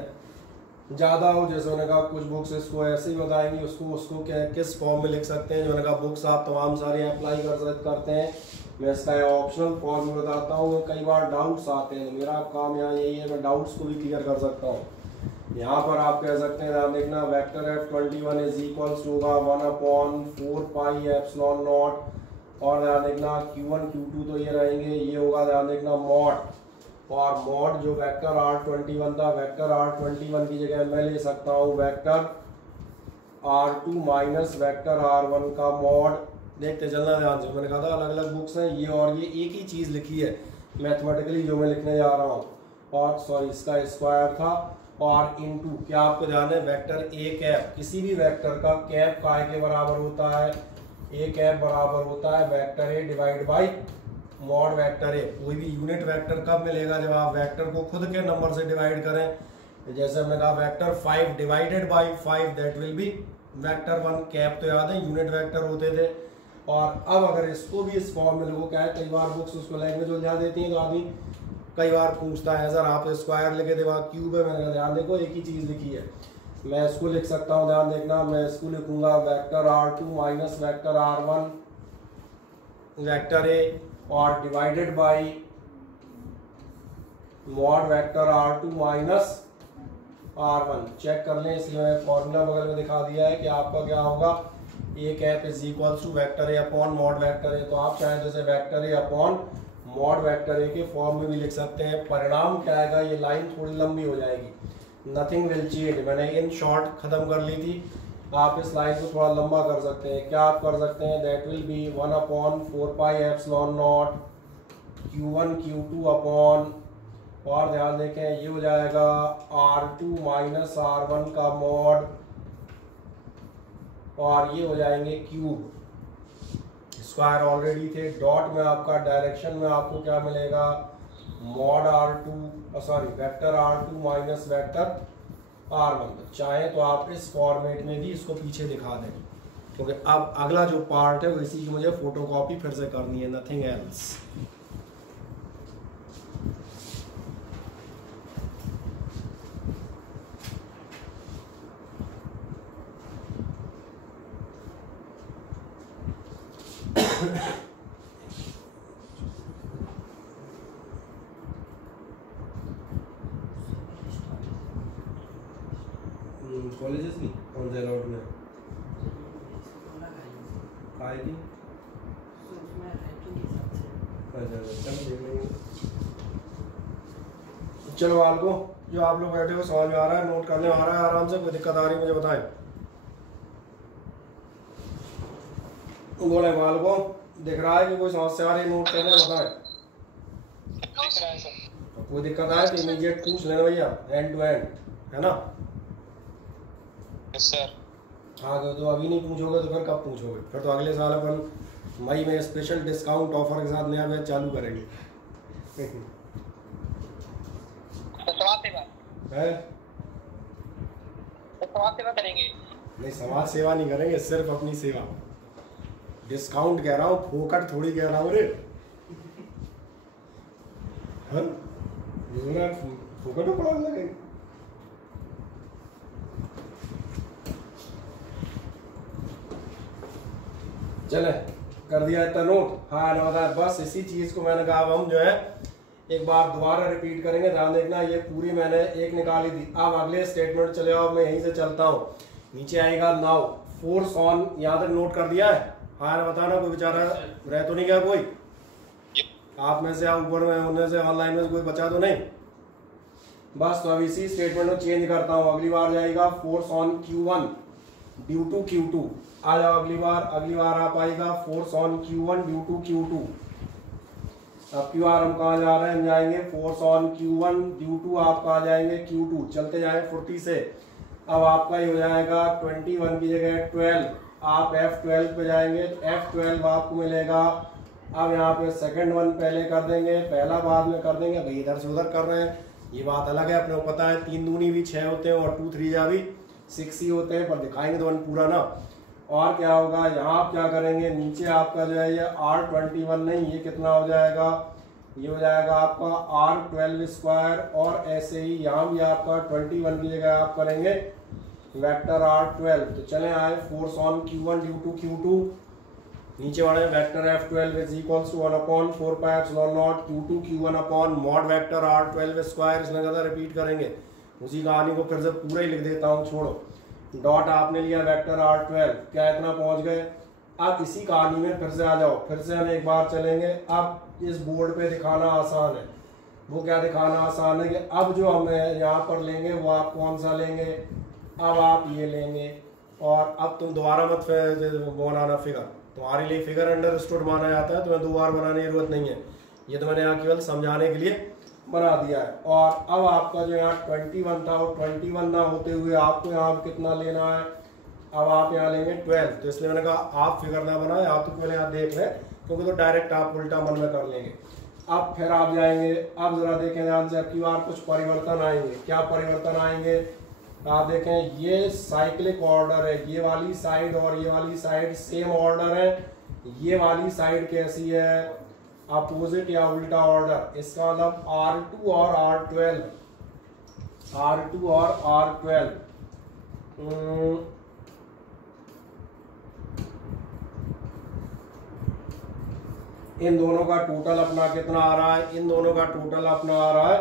ज़्यादा हो जैसे मैंने कहा, कुछ बुक्स इसको ऐसे ही बताएंगी, उसको क्या किस फॉर्म में लिख सकते हैं, जो मैंने कहा बुक्स आप तमाम सारे अप्लाई करते हैं। मैं इसका ऑप्शनल फॉर्म में बताता हूँ। कई बार डाउट्स आते हैं, मेरा काम यहाँ यही है, मैं डाउट्स को भी क्लियर कर सकता हूँ। यहाँ पर आप कह सकते हैं, ध्यान देखना, vector F21 is equals to होगा 1/4 पाई एप्सिलॉन नॉट, और ध्यान देखना Q1 Q2 तो ये रहेंगे, ये होगा ध्यान देखना मॉड, और मॉड जो वेक्टर R21 था, वेक्टर R21 की जगह मैं ले सकता हूँ vector R2 minus vector R1 का मॉड। देखते चलना ध्यान से, मैंने कहा था अलग अलग बुक्स हैं, ये और ये एक ही चीज़ लिखी है मैथमेटिकली जो मैं लिखने जा रहा हूँ, और सॉरी इसका स्क्वायर था, और इनटू क्या आपको ध्यान है, वेक्टर ए कैप, किसी भी वेक्टर का कैप काय के बराबर होता है, ए कैप बराबर होता है vector A divide by mod vector ए। कोई भी यूनिट वेक्टर कब मिलेगा, जब आप वेक्टर को खुद के नंबर से डिवाइड करें। जैसे हमने कहा vector 5 divided by 5 that will be vector 1। Cap तो याद है यूनिट वेक्टर होते थे। और अब अगर इसको भी इस फॉर्म में लोगों क्या है, कई बार बुक्स उसको लैंग्वेज उलझा देती हैं, तो आदमी कई बार पूछता है सर आप स्क्वायर लिखे थे वहाँ क्यूब है, मैंने कहा ध्यान देखो एक ही चीज़ लिखी है, मैं इसको लिख सकता हूँ, ध्यान देखना, मैं इसको लिखूंगा vector R2 minus vector R1 vector a, और divided by mod vector R2 minus R1। Check कर लें, इसलिए मैं फॉर्मूला बगल में दिखा दिया है कि आपका क्या होगा, a cap is equals to vector a upon mod vector a. तो आप चाहे जैसे vector a upon mod vector a के फॉर्म में भी लिख सकते हैं। परिणाम क्या आएगा, ये लाइन थोड़ी लंबी हो जाएगी, नथिंग विल चेंज। मैंने इन शॉर्ट खत्म कर ली थी, आप इस लाइन को थोड़ा लंबा कर सकते हैं। क्या आप कर सकते हैं, that will be 1/4πε0 Q1 Q2 upon, और ध्यान देखें ये हो जाएगा R2 माइनस R1 का मॉड, और ये हो जाएंगे क्यूब। स्क्वायर ऑलरेडी थे। डॉट में आपका डायरेक्शन में आपको क्या मिलेगा, mod R2 sorry vector R2 minus vector R1। चाहे तो आप इस फॉर्मेट में भी इसको पीछे दिखा दें, क्योंकि अब अगला जो पार्ट है वो इसी की मुझे फोटोकॉपी फिर से करनी है, नथिंग एल्स। कॉलेजेस की कौन से अलाउड में आएगी, चलो आपको जो आप लोग बैठे हो समझ में आ रहा है, नोट करने आ रहा है आराम से, कोई दिक्कत आ रही है मुझे बताएं। बोले माल को दिख रहा है कि कोई समस्या आ रही है, नोट करने बताएं। कोई दिक्कत आए तो इमीडिएट पूछ लेना भैया, एंड टू एंड, है ना। सर हाँ तो अभी नहीं पूछोगे तो फिर कब पूछोगे, फिर तो अगले साल अपन मई में स्पेशल डिस्काउंट ऑफर के साथ नया बैच चालू करेंगे। है समाज सेवा करेंगे? नहीं समाज सेवा नहीं करेंगे, सिर्फ अपनी सेवा। डिस्काउंट कह रहा हूँ, फोकट थोड़ी कह रहा हूँ रे। फोकट में पढ़ाने लगेंगे। चले कर दिया इतना नोट। हाँ ना, बस इसी चीज को मैंने कहा अब हम जो है एक बार दोबारा रिपीट करेंगे। ध्यान देखना, ये पूरी मैंने एक निकाली थी। अब अगले स्टेटमेंट चले आओ, मैं यहीं से चलता हूँ। नीचे आएगा नाउ फोर्स ऑन, यहाँ तक नोट कर दिया है। हाँ ना, बताना कोई बेचारा रह तो नहीं गया कोई आप में से, ऊपर में होने से ऑनलाइन में कोई बचा तो नहीं। बस तो अब इसी स्टेटमेंट को चेंज करता हूँ। अगली बार जाएगा force on Q1 due to Q2। आ जाओ अगली बार आप आएगा force on Q1 due to Q2। अब क्यू आर हम कहाँ जा रहे हैं, हम जाएंगे force on Q1 due to, आप कहाँ जाएंगे Q2। चलते जाए 40 से। अब आपका ये हो जाएगा 21 की जगह 12, आप F12 पे जाएंगे तो F12 आपको मिलेगा। अब यहाँ पे सेकंड वन पहले कर देंगे, पहला बाद में कर देंगे। भाई इधर से उधर कर रहे हैं, ये बात अलग है, अपने को पता है 3 दूनी भी 6 होते हैं और 2 3 जा भी 6 ही होते हैं, पर दिखाएंगे तो वन पूरा ना। और क्या होगा, यहाँ आप क्या करेंगे, नीचे आपका जो है ये R21 नहीं, ये कितना हो जाएगा, ये हो जाएगा आपका R12 स्क्वायर। और ऐसे ही यहाँ भी आपका 21 की जगह आप करेंगे वेक्टर R12। तो चले आए force on Q1 due to Q2। नीचे वाले vector F12 is equals to 1/4πε0 Q2 Q1 upon mod vector R12 square. इसमें ज़्यादा रिपीट करेंगे, उसी कहानी को फिर से पूरा ही लिख देता हूँ, छोड़ो। डॉट आपने लिया वेक्टर R12, क्या इतना पहुंच गए। अब इसी कहानी में फिर से आ जाओ, फिर से हम एक बार चलेंगे। अब इस बोर्ड पे दिखाना आसान है। वो क्या दिखाना आसान है कि अब जो हम यहाँ पर लेंगे वो आप कौन सा लेंगे, अब आप ये लेंगे। और अब तुम दोबारा मत बनाना फिगर, तुम्हारे लिए फिगर अंडरस्टूड माना जाता है, तुम्हें 2 बार बनाने की जरूरत नहीं है। ये तो मैंने यहाँ केवल समझाने के लिए बना दिया है। और अब आपका जो यहाँ 21 था वो 21 ना होते हुए आपको यहाँ कितना लेना है, अब आप यहाँ लेंगे 12। तो इसलिए मैंने कहा आप फिगर ना बनाए, आप तो पहले यहाँ देख लें, क्योंकि तो डायरेक्ट आप उल्टा मन में कर लेंगे। अब फिर आप जाएंगे, अब जरा देखें ध्यान से, क्यों आर कुछ परिवर्तन आएंगे। क्या परिवर्तन आएंगे, आप देखें ये साइक्लिक ऑर्डर है, ये वाली साइड और ये वाली साइड सेम ऑर्डर है। ये वाली साइड कैसी है, अपोजिट या उल्टा ऑर्डर। इसका मतलब R2 और R12, R2 और R12 इन दोनों का टोटल अपना कितना आ रहा है, इन दोनों का टोटल अपना आ रहा है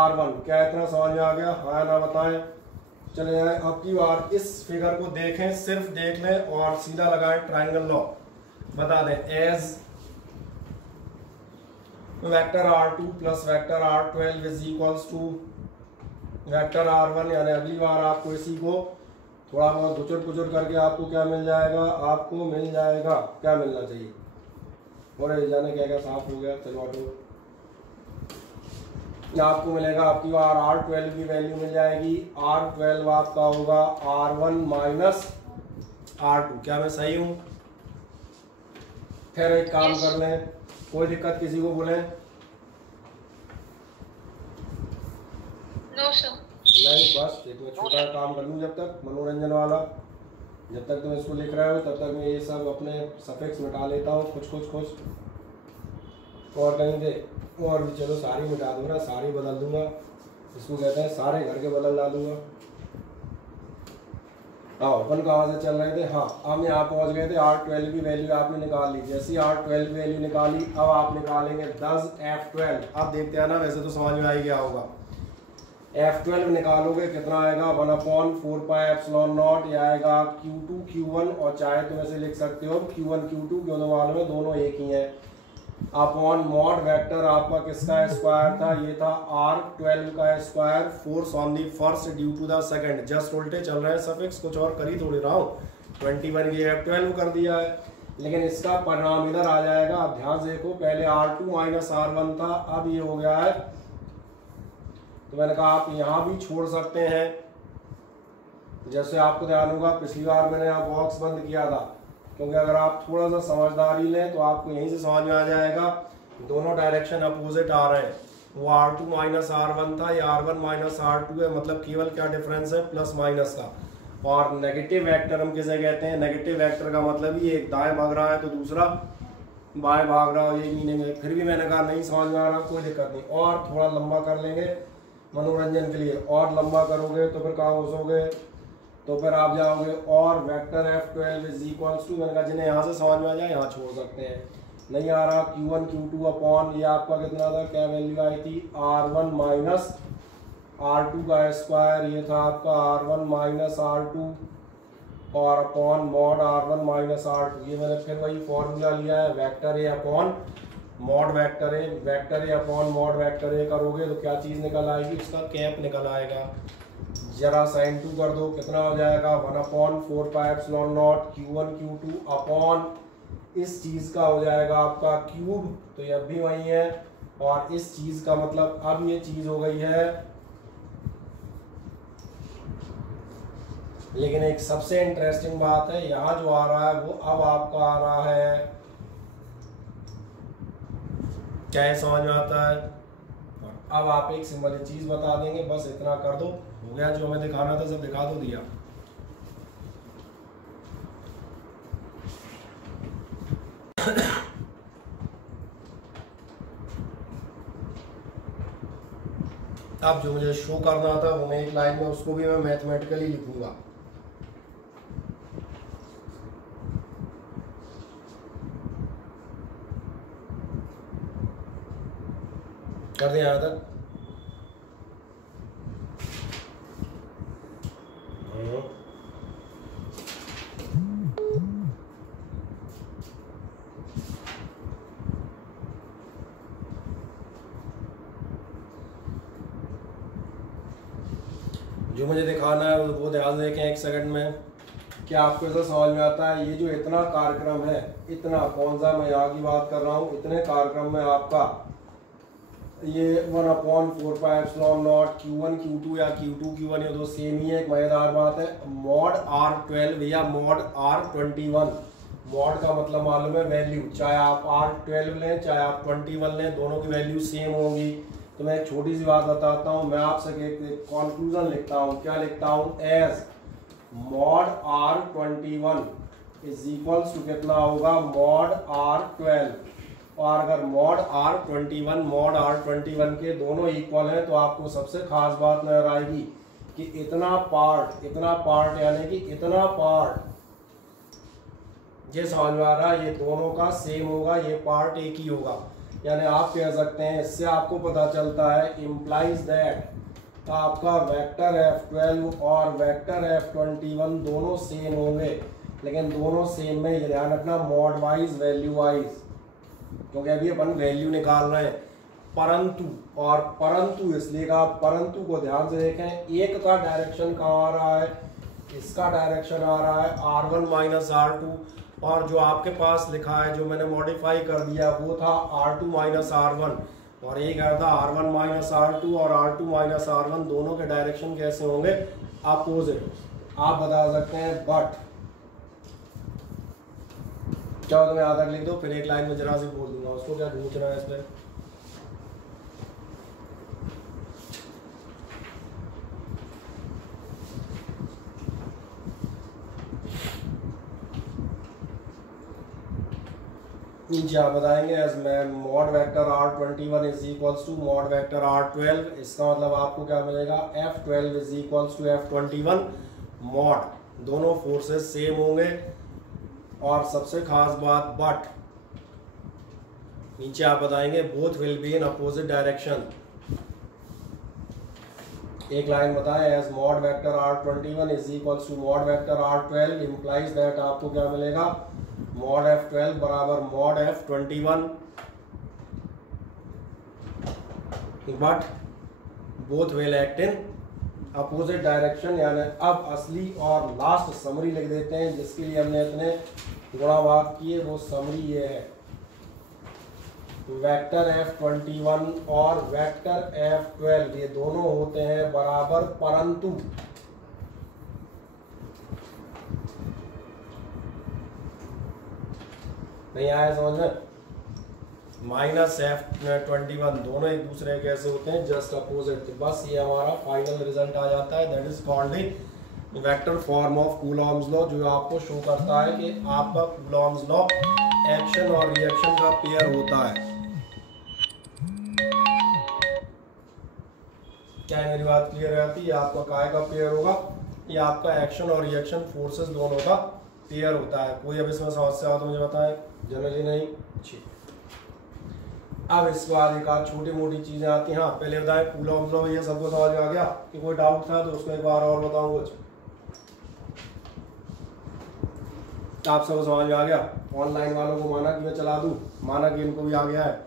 R1। क्या इतना समझ में आ गया, हाँ ना बताएं। चले जाए अब की बार इस फिगर को देखें, सिर्फ देख लें और सीधा लगाएं ट्रायंगल लॉ। बता दें as vector R2 plus vector R12 is equals to vector R1। यानी अगली बार आपको इसी को थोड़ा बहुत गुचर कुचर करके आपको क्या मिल जाएगा, आपको मिल जाएगा क्या मिलना चाहिए। और ये जाने क्या क्या साफ हो गया, चलो ऑटो। आपको मिलेगा आपकी R12 की वैल्यू मिल जाएगी। R12 आपका होगा R1 माइनस R2। क्या मैं सही हूँ? फिर एक काम कर लें, कोई दिक्कत किसी को बोले? No sir. नहीं, बस एक मैं छोटा काम कर लूँ जब तक, मनोरंजन वाला। जब तक तुम इसको लिख रहे हो तब तक मैं ये सब अपने सफिक्स मिटा लेता हूँ कुछ और कहीं थे और भी, चलो सारी मिटा दूंगा, सारी बदल दूंगा। इसको कहते हैं सारे घर के बदल डालूंगा। हाँ, अपन कहाँ से चल रहे थे? हाँ, हम यहाँ पहुँच गए थे। R12 की वैल्यू आपने निकाल ली। जैसे ही R12 की वैल्यू निकाली, अब आप निकालेंगे 10 F12। अब देखते हैं ना, वैसे तो समझ में आ ही गया होगा। F12 निकालोगे कितना आएगा, 1/4πε0। ये आएगा Q2 Q1, और चाहे तुम ऐसे लिख सकते हो Q1 Q2, क्यों तो मालूम है दोनों एक ही हैं। अपॉन मॉड वेक्टर आपका किसका स्क्वायर था, ये था R12 का square, force on the first due to the second. Just उल्टे चल रहे हैं सफिक्स, कुछ और कर ही थोड़ी रहा हूँ। 21 की F12 कर दिया है, लेकिन इसका परिणाम इधर आ जाएगा। अब ध्यान से देखो, पहले R2 माइनस R1 था, अब ये हो गया है। तो मैंने कहा आप यहाँ भी छोड़ सकते हैं। जैसे आपको ध्यान होगा, पिछली बार मैंने यहाँ बॉक्स बंद किया था, क्योंकि अगर आप थोड़ा सा समझदारी लें तो आपको यहीं से समझ में आ जाएगा दोनों डायरेक्शन अपोजिट आ रहे हैं। वो R2 माइनस R1 था, ये R1 माइनस R2 है। मतलब केवल क्या डिफरेंस है, प्लस माइनस का। और नेगेटिव वेक्टर हम किसे कहते हैं? नेगेटिव वेक्टर का मतलब ही एक दाएं भाग रहा है तो दूसरा बाएं भाग रहा है, यही मीनिंग है। फिर भी मैंने कहा नहीं समझ में आ रहा, कोई दिक्कत नहीं, और थोड़ा लंबा कर लेंगे मनोरंजन के लिए। और लंबा करोगे तो फिर कहाँ घुसोगे, तो फिर आप जाओगे और vector F12 is equals to, मैंने कहा जिन्हें यहाँ से समझ में आ जाए यहाँ छोड़ सकते हैं। नहीं आ रहा, Q1 Q2 अपॉन ये आपका कितना था, क्या वैल्यू आई थी, R1 माइनस R2 का स्क्वायर, ये था आपका R1 माइनस R2, और upon mod R1 minus R2। ये मैंने फिर वही फॉर्मूला लिया है, vector a upon mod vector A. Vector a upon mod vector ए करोगे तो क्या चीज़ निकल आएगी, उसका कैप निकल आएगा। जरा साइन 2 कर दो, कितना हो जाएगा, 1/4πε0 Q1 Q2 अपॉन इस चीज़ का हो जाएगा आपका क्यूब, तो ये भी वही है। और इस चीज़ का मतलब अब ये चीज़ हो गई है। लेकिन एक सबसे इंटरेस्टिंग बात है, यहाँ जो आ रहा है वो अब आपका आ रहा है, क्या समझ में आता है? अब आप एक सिंपल चीज़ बता देंगे, बस इतना कर दो, हो गया। जो हमें दिखाना था सब दिखा दो दिया। अब जो मुझे शो करना था वो मैं एक लाइन में, उसको भी मैं मैथमेटिकली लिखूंगा। कर दें यहाँ तक? जो मुझे दिखाना है वो ध्यान देखें एक सेकंड में। क्या आपको ऐसा समझ में आता है? ये जो इतना कार्यक्रम है, इतना कौन सा, मैं यहाँ की बात कर रहा हूँ, इतने कार्यक्रम में आपका ये 1/4πε0 Q1 Q2 या Q2 Q1 ये दो सेम ही है। एक मजेदार बात है, मॉड R12 या मॉड R21, मॉड का मतलब मालूम है वैल्यू, चाहे आप R12 लें चाहे आप 21 लें, दोनों की वैल्यू सेम होगी। तो मैं एक छोटी सी बात बताता हूँ, मैं आपसे एक कंक्लूजन लिखता हूँ। क्या लिखता हूँ? As mod R21 is equals to कितना होगा, मॉड R12। और अगर मॉड R21 मॉड R21 के दोनों इक्वल हैं तो आपको सबसे खास बात नजर आएगी कि इतना पार्ट यानी कि इतना पार्ट, ये समझ में आ रहा है, ये दोनों का सेम होगा, ये पार्ट एक ही होगा। यानी आप कह सकते हैं, इससे आपको पता चलता है, इम्प्लाइज दैट आपका वेक्टर F12 और वेक्टर F21 दोनों सेम होंगे। लेकिन दोनों सेम में ये ध्यान रखना, मॉड वाइज वैल्यू वाइज, क्योंकि अभी अपन वैल्यू निकाल रहे हैं। परंतु इसलिए कहा, परंतु को ध्यान से देखें, एक का डायरेक्शन कहाँ आ रहा है, इसका डायरेक्शन आ रहा है R1 माइनस R2, और जो आपके पास लिखा है जो मैंने मॉडिफाई कर दिया वो था R2 माइनस R1, और एक था R1 माइनस R2, और R2 माइनस R1 दोनों के डायरेक्शन कैसे होंगे? अपोजिट। आप बता सकते हैं बट क्या तुम्हें आधा लिख दो, फिर एक लाइन में जरा से बोल दूंगा उसको, क्या पूछना है इसमें? नीचे आप बताएंगे as mod vector R21 is equals to mod vector R12। इसका मतलब आपको क्या मिलेगा? F12 is equals to F21 mod. दोनों फोर्सेस सेम होंगे, और सबसे खास बात बट नीचे आप बताएंगे both will be in opposite direction. एक लाइन बताएं as mod vector R21 is equals to mod vector R12 implies that आपको क्या मिलेगा? मॉड F12 बराबर mod F21, but both will act in opposite direction. यानी अब असली और लास्ट समरी लिख देते हैं जिसके लिए हमने इतने गुणा भाग किए। वो समरी ये है, वेक्टर F21 और वेक्टर F12 ये दोनों होते हैं बराबर, परंतु नहीं आया समझ में? माइनस F21 दोनों एक दूसरे कैसे होते हैं? Just opposite. बस ये हमारा फाइनल रिजल्ट आ जाता है, that is called the vector form of Coulomb's law, जो आपको शो करता है कि आपका कूलॉम्स लॉ एक्शन और रिएक्शन का पेयर होता है। क्या मेरी बात क्लियर रहती है? आपका काय का पेयर होगा? ये आपका एक्शन और रिएक्शन फोर्सेस दोनों का पेयर होता है। कोई अब इसमें समस्या हो तो मुझे बताएं। जनरली नहीं। ठीक, अब इसके बाद एक आध छोटी मोटी चीजें आती हैं। हाँ, पहले बताएं कूलॉम्स लॉ, ये सबको समझ में आ गया? कि कोई डाउट था तो उसको एक बार और बताऊं कुछ? आप सबको समझ में आ गया? ऑनलाइन वालों को माना कि मैं चला दूं, माना कि इनको भी आ गया है।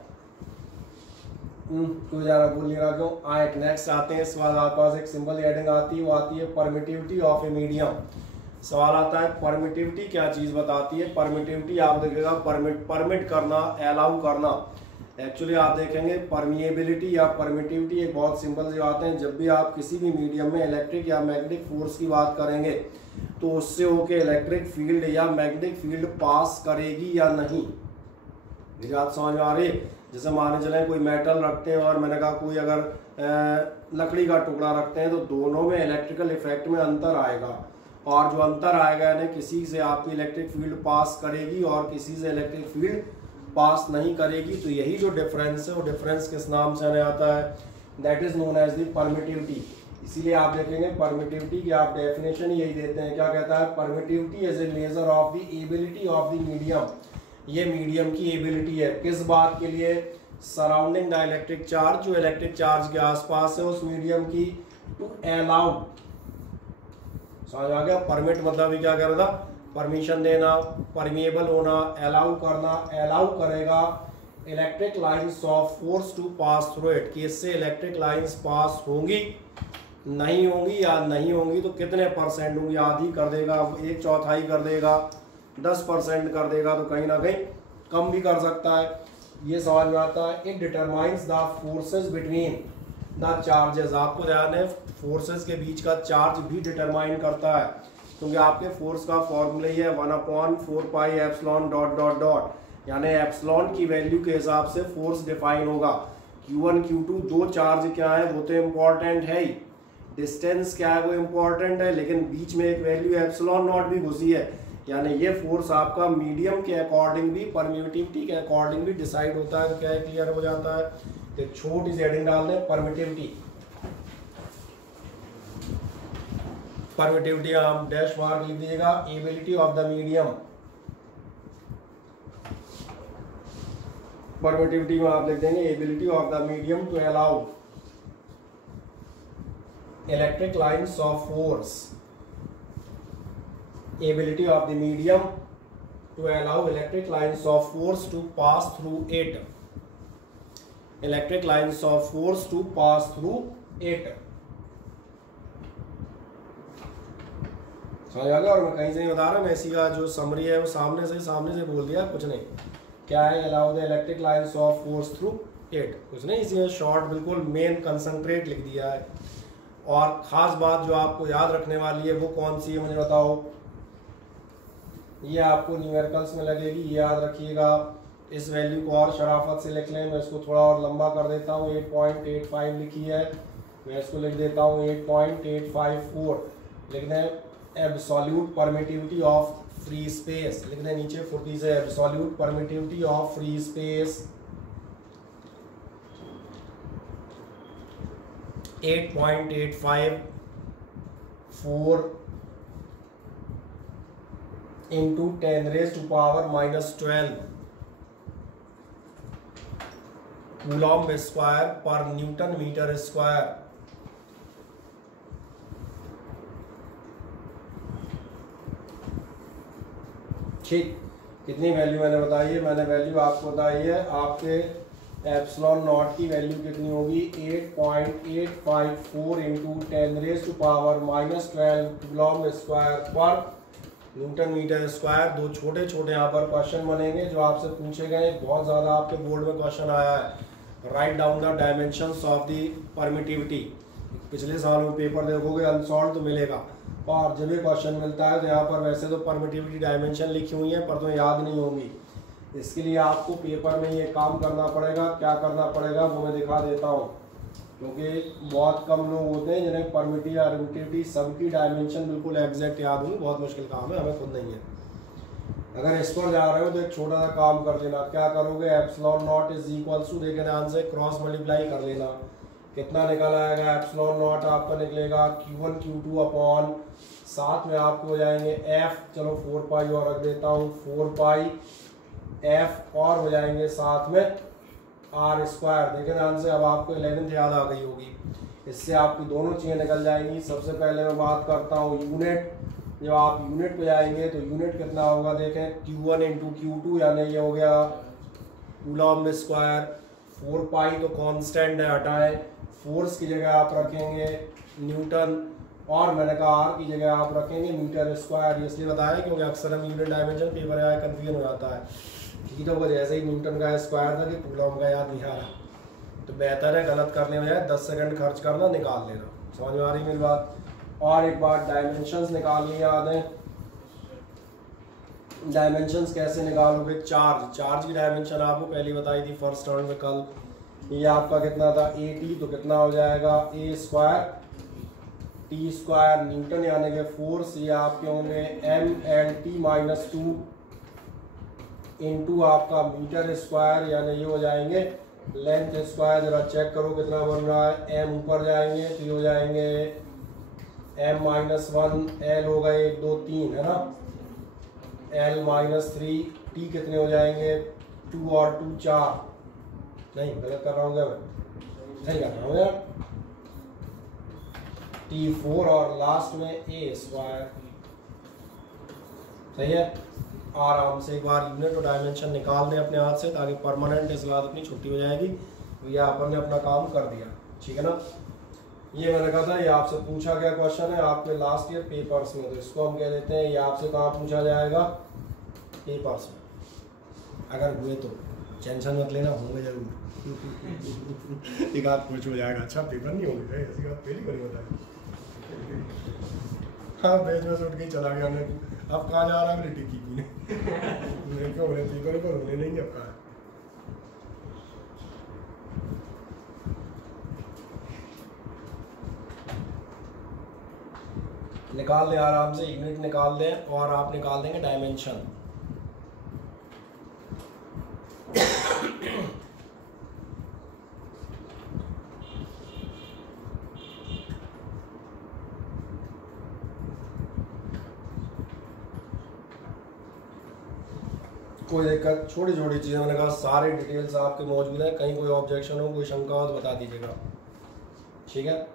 क्यों जा रहा भूल नहीं रहा क्यों? आए नेक्स्ट आते हैं। इसके बाद आपके पास एक सिंपल हेडिंग आती है, वो आती है परमिटिविटी ऑफ ए मीडियम। सवाल आता है परमिटिविटी क्या चीज बताती है? परमिटिविटी आप देखिएगा परमिट करना, अलाउ करना। एक्चुअली आप देखेंगे परमिएबिलिटी या परमिटिविटी एक बहुत सिंपल सी बात है। जब भी आप किसी भी मीडियम में इलेक्ट्रिक या मैग्नेटिक फोर्स की बात करेंगे तो उससे होके इलेक्ट्रिक फील्ड या मैग्नेटिक फील्ड पास करेगी या नहीं, मेरी बात समझ में आ रही है? जैसे माने चले कोई मेटल रखते हैं और मैंने कहा कोई अगर लकड़ी का टुकड़ा रखते हैं तो दोनों में इलेक्ट्रिकल इफेक्ट में अंतर आएगा, और जो अंतर आएगा यानी किसी से आपकी इलेक्ट्रिक फील्ड पास करेगी और किसी से इलेक्ट्रिक फील्ड पास नहीं करेगी। तो यही जो डिफरेंस है वो डिफरेंस किस नाम से आने आता है? That is known as the permittivity. इसीलिए आप देखेंगे परमिटिविटी की आप डेफिनेशन यही देते हैं, क्या कहता है? Permittivity as a measure of the ability of the medium. ये मीडियम की एबिलिटी है किस बात के लिए? सराउंडिंग द इलेक्ट्रिक चार्ज, जो इलेक्ट्रिक चार्ज के आसपास है उस मीडियम की, टू अलाउ। समझ आ गया? परमिट मतलब भी क्या कर रहा था? परमिशन देना, परमिएबल होना, अलाउ करना। अलाउ करेगा electric lines of force to pass through it, कि इससे इलेक्ट्रिक लाइंस पास होंगी, नहीं होंगी, या नहीं होंगी तो कितने परसेंट होंगी? आधी कर देगा, एक चौथाई कर देगा, 10% कर देगा, तो कहीं ना कहीं कम भी कर सकता है। ये समझ में आता है। It determines the forces between the charges. आपको ध्यान है फोर्सेस के बीच का चार्ज भी डिटरमाइन करता है, क्योंकि आपके फोर्स का फॉर्मूला ही है 1/4 pi epsilon dot dot dot, यानी एप्सिलॉन की वैल्यू के हिसाब से फोर्स डिफाइन होगा। Q1 Q2 दो चार्ज क्या है वो तो इम्पोर्टेंट है ही, डिस्टेंस क्या है वो इम्पोर्टेंट है, लेकिन बीच में एक वैल्यू एप्सिलॉन नॉट भी घुसी है, यानी ये फोर्स आपका मीडियम के अकॉर्डिंग भी, परमिटिविटी के अकॉर्डिंग भी डिसाइड होता है। तो क्या क्लियर हो जाता है? तो छोटी सी हेडिंग डाल दें परमिटिविटी। परमिटिविटी आप डैश मार्क लिख दीजिएगा। Ability of the medium, permittivity में आप लिख देंगे ability of the medium to allow electric lines of force, ability of the medium to allow electric lines of force to pass through it, electric lines of force to pass through it। समझ आ गया। और मैं कहीं से नहीं बता रहा, Messi का जो समरी है वो सामने से बोल दिया, कुछ नहीं। क्या है, allow the electric lines of force through it, कुछ नहीं, इसी में शॉर्ट बिल्कुल मेन कंसंट्रेट लिख दिया है। और ख़ास बात जो आपको याद रखने वाली है वो कौन सी है मुझे बताओ। ये आपको न्यूमेरिकल्स में लगेगी, ये याद रखिएगा। इस वैल्यू को और शराफत से लिख लें, मैं इसको थोड़ा और लंबा कर देता हूँ। 8.85 लिखी है, मैं इसको लिख देता हूँ 8.854 लिख दें। Absolute permittivity of free space लिख दें नीचे फुर्ती से, absolute permittivity of free space 8.854 into 10⁻⁻12 coulomb square पर न्यूटन मीटर स्क्वायर। ठीक, कितनी वैल्यू मैंने बताई है, मैंने वैल्यू आपको बताई है, आपके एप्सिलॉन नॉट की वैल्यू कितनी होगी 8.854 into 10⁻⁻12 कूलॉम्ब स्क्वायर पर न्यूटन मीटर स्क्वायर। दो छोटे छोटे यहाँ पर क्वेश्चन बनेंगे जो आपसे पूछे गए, बहुत ज़्यादा आपके बोर्ड में क्वेश्चन आया है। Write down the dimensions of the permittivity, पिछले साल में पेपर देखोगे अनसॉल्व तो मिलेगा, और जब ये क्वेश्चन मिलता है तो यहाँ पर वैसे तो परमिटिविटी डायमेंशन लिखी हुई है पर तो याद नहीं होंगी। इसके लिए आपको पेपर में ये काम करना पड़ेगा। क्या करना पड़ेगा वो मैं दिखा देता हूँ, क्योंकि बहुत कम लोग होते हैं जिन्हें परमिटिविटी सबकी डायमेंशन बिल्कुल एग्जैक्ट याद होगी, बहुत मुश्किल काम है, हमें खुद नहीं है। अगर इस पर जा रहे हो तो एक छोटा सा काम कर लेना, क्या करोगे, epsilon not is equals to देखे ध्यान से क्रॉस मल्टीप्लाई कर लेना। कितना निकल आएगा, एप्सिलॉन नॉट आपका निकलेगा Q1 Q2 अपॉन, साथ में आपको हो जाएंगे F, चलो 4 पाई और रख देता हूँ 4 पाई F, और हो जाएंगे साथ में R स्क्वायर। देखें ध्यान से, अब आपको 11th याद आ गई होगी, इससे आपकी दोनों चीज़ें निकल जाएंगी। सबसे पहले मैं बात करता हूँ यूनिट। जब आप यूनिट पे जाएंगे तो यूनिट कितना होगा, देखें Q1 into Q2 यानी ये हो गया कूलॉम्ब स्क्वायर। 4 पाई तो कांस्टेंट है, हटाएं, फोर्स की जगह आप रखेंगे न्यूटन, और मैंने कहा आर की जगह आप रखेंगे मीटर स्क्वायर। इसलिए बताया क्योंकि अक्सर हम यूनिट डायमेंशन पेपर आया कन्फ्यूजन हो जाता है। थीटा को जैसे ही न्यूटन का स्क्वायर था कि कूलॉम्ब का याद नहीं आ रहा, तो बेहतर है गलत करने में 10 सेकंड खर्च करना, निकाल लेना। समझ में आ रही मेरी बात। और एक बार डायमेंशंस निकालनी याद है। डायमेंशंस कैसे निकालोगे, चार्ज की डायमेंशन आपको पहले बताई थी फर्स्ट टर्म में कल। ये आपका कितना था AT, तो कितना हो जाएगा A square T square Newton यानी कि फोर्स, ये आपके होंगे MLT-2 इंटू आपका मीटर स्क्वायर यानी ये हो जाएंगे लेंथ स्क्वायर। जरा चेक करो कितना बन रहा है, M ऊपर जाएंगे तो ये हो जाएंगे M-1, L हो गए 1 2 3 है ना, L-3, T कितने हो जाएंगे 2 और 2 4, नहीं गलत कर रहा हूँ क्या मैं, सही कर रहा हूँ यार, T4 और लास्ट में A स्क्वायर। सही है। आराम से एक बार यूनिट और डायमेंशन निकाल दें अपने हाथ से, ताकि परमानेंट इस बात अपनी छुट्टी हो जाएगी। भैया अपन ने अपना काम कर दिया, ठीक है ना। ये मैंने कहा था ये आपसे पूछा गया क्वेश्चन है आपके लास्ट ईयर पेपर्स में, तो इसको हम कह देते हैं ये आपसे कहाँ पूछा जाएगा, पेपर्स में। अगर हुए तो टेंशन मत लेना, होंगे जरूर। एक आध कुछ हो जाएगा, अच्छा पेपर नहीं होंगे ऐसी बात पहली बार बताई। हाँ बेच में से उठ के ही चला गया मैं, अब कहाँ जा रहा है मेरी टिक्की पीने। क्यों होने पेपर पर होने नहीं अब कहाँ निकाल लें आराम से, यूनिट निकाल दें और आप निकाल देंगे डायमेंशन। कोई दिक्कत, छोटी छोटी चीज़ें मैंने कहा सारे डिटेल्स आपके मौजूद हैं, कहीं कोई ऑब्जेक्शन हो कोई शंका हो तो बता दीजिएगा, ठीक है।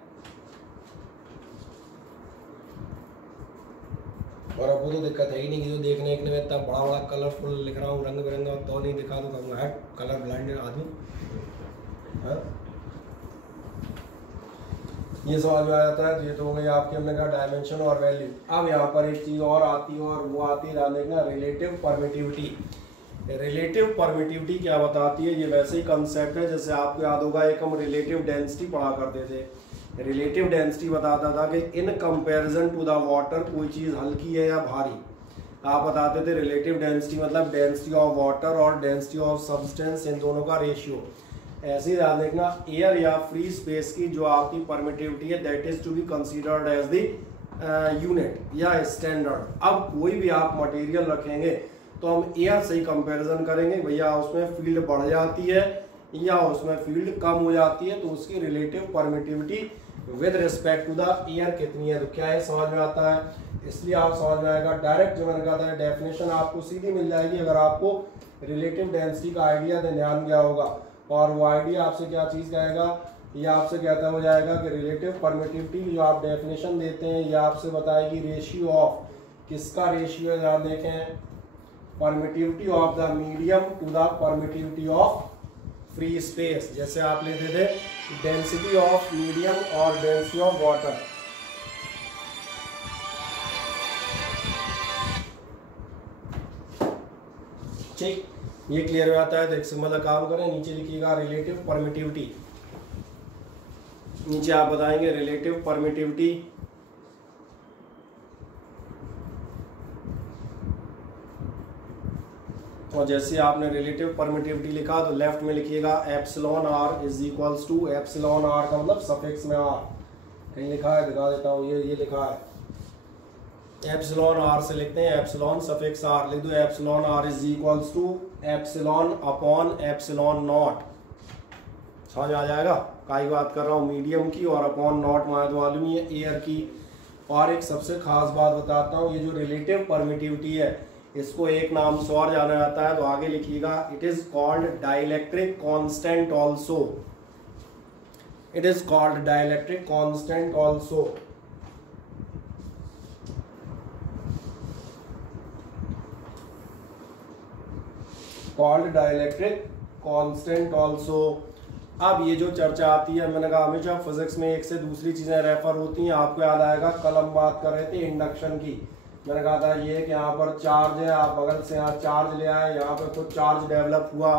और अब वो तो दिक्कत है ही नहीं कि जो देखने में इतना बड़ा बड़ा कलरफुल लिख रहा हूँ, रंग बिरंगा, तो नहीं दिखा तो कहूँगा है कलर ब्लाइंड आदमी। हाँ ये समझ में आ जाता है। तो ये तो हो गई आपकी हमने कहा डायमेंशन और वैल्यू। अब यहाँ पर एक चीज़ और आती है और वो आती है जानने का रिलेटिव परमिटिविटी। रिलेटिव परमिटिविटी क्या बताती है? ये वैसे ही कंसेप्ट है जैसे आपको याद होगा एक हम रिलेटिव डेंसिटी पढ़ा करते थे। रिलेटिव डेंसिटी बताता था कि in comparison to the water कोई चीज़ हल्की है या भारी। आप बताते थे रिलेटिव डेंसिटी मतलब डेंसिटी ऑफ वाटर और डेंसिटी ऑफ सब्सटेंस, इन दोनों का रेशियो। ऐसे ही ध्यान देखना एयर या फ्री स्पेस की जो आपकी परमिटिविटी है that is to be considered as the unit या स्टैंडर्ड। अब कोई भी आप मटेरियल रखेंगे तो हम एयर से ही कंपैरिजन करेंगे, भैया उसमें फील्ड बढ़ जाती है या उसमें फील्ड कम हो जाती है, तो उसकी relative permittivity with respect to the air कितनी है। तो क्या है समझ में आता है, इसलिए आप समझ में आएगा। डायरेक्ट जो मैंने कहा था डेफिनेशन आपको सीधी मिल जाएगी अगर आपको रिलेटिव डेंसिटी का आइडिया ध्यान गया होगा। और वो आइडिया आपसे क्या चीज़ कहेगा, ये आपसे कहता हो जाएगा कि रिलेटिव परमिटिविटी जो आप डेफिनेशन देते हैं ये आपसे बताएगी रेशियो ऑफ, किसका रेशियो है ध्यान देखें, permittivity of the medium to the permittivity of free space. जैसे आप लेते थे डेंसिटी ऑफ मीडियम और डेंसिटी ऑफ वाटर। ठीक, ये क्लियर हो जाता है। तो एक सिंपल काम करें, नीचे लिखिएगा रिलेटिव परमिटिविटी। नीचे आप बताएंगे रिलेटिव परमिटिविटी और जैसे आपने रिलेटिव परमिटिविटी लिखा तो लेफ्ट में लिखिएगा epsilon R is equals to, epsilon R का मतलब सफिक्स में आर, कहीं लिखा है दिखा देता हूँ, ये लिखा है एप्सिलॉन आर से लिखते हैं एप्सिलॉन सफिक्स आर, लिख दो epsilon R is equals to epsilon upon epsilon not. समझ आ जाएगा काई बात कर रहा हूँ, मीडियम की, और अपॉन नॉट मालूम है एयर की। और एक सबसे खास बात बताता हूँ, ये जो रिलेटिव परमिटिविटी है इसको एक नाम से और जाना जाता है, तो आगे लिखिएगा it is called dielectric constant also. It is called dielectric constant also. Called dielectric constant also. अब ये जो चर्चा आती है, मैंने कहा हमेशा फिजिक्स में एक से दूसरी चीजें रेफर होती हैं। आपको याद आएगा कल हम बात कर रहे थे इंडक्शन की, मैंने कहा था ये कि यहाँ पर चार्ज है, आप बगल से यहाँ चार्ज ले आए, यहाँ पर कुछ चार्ज डेवलप हुआ,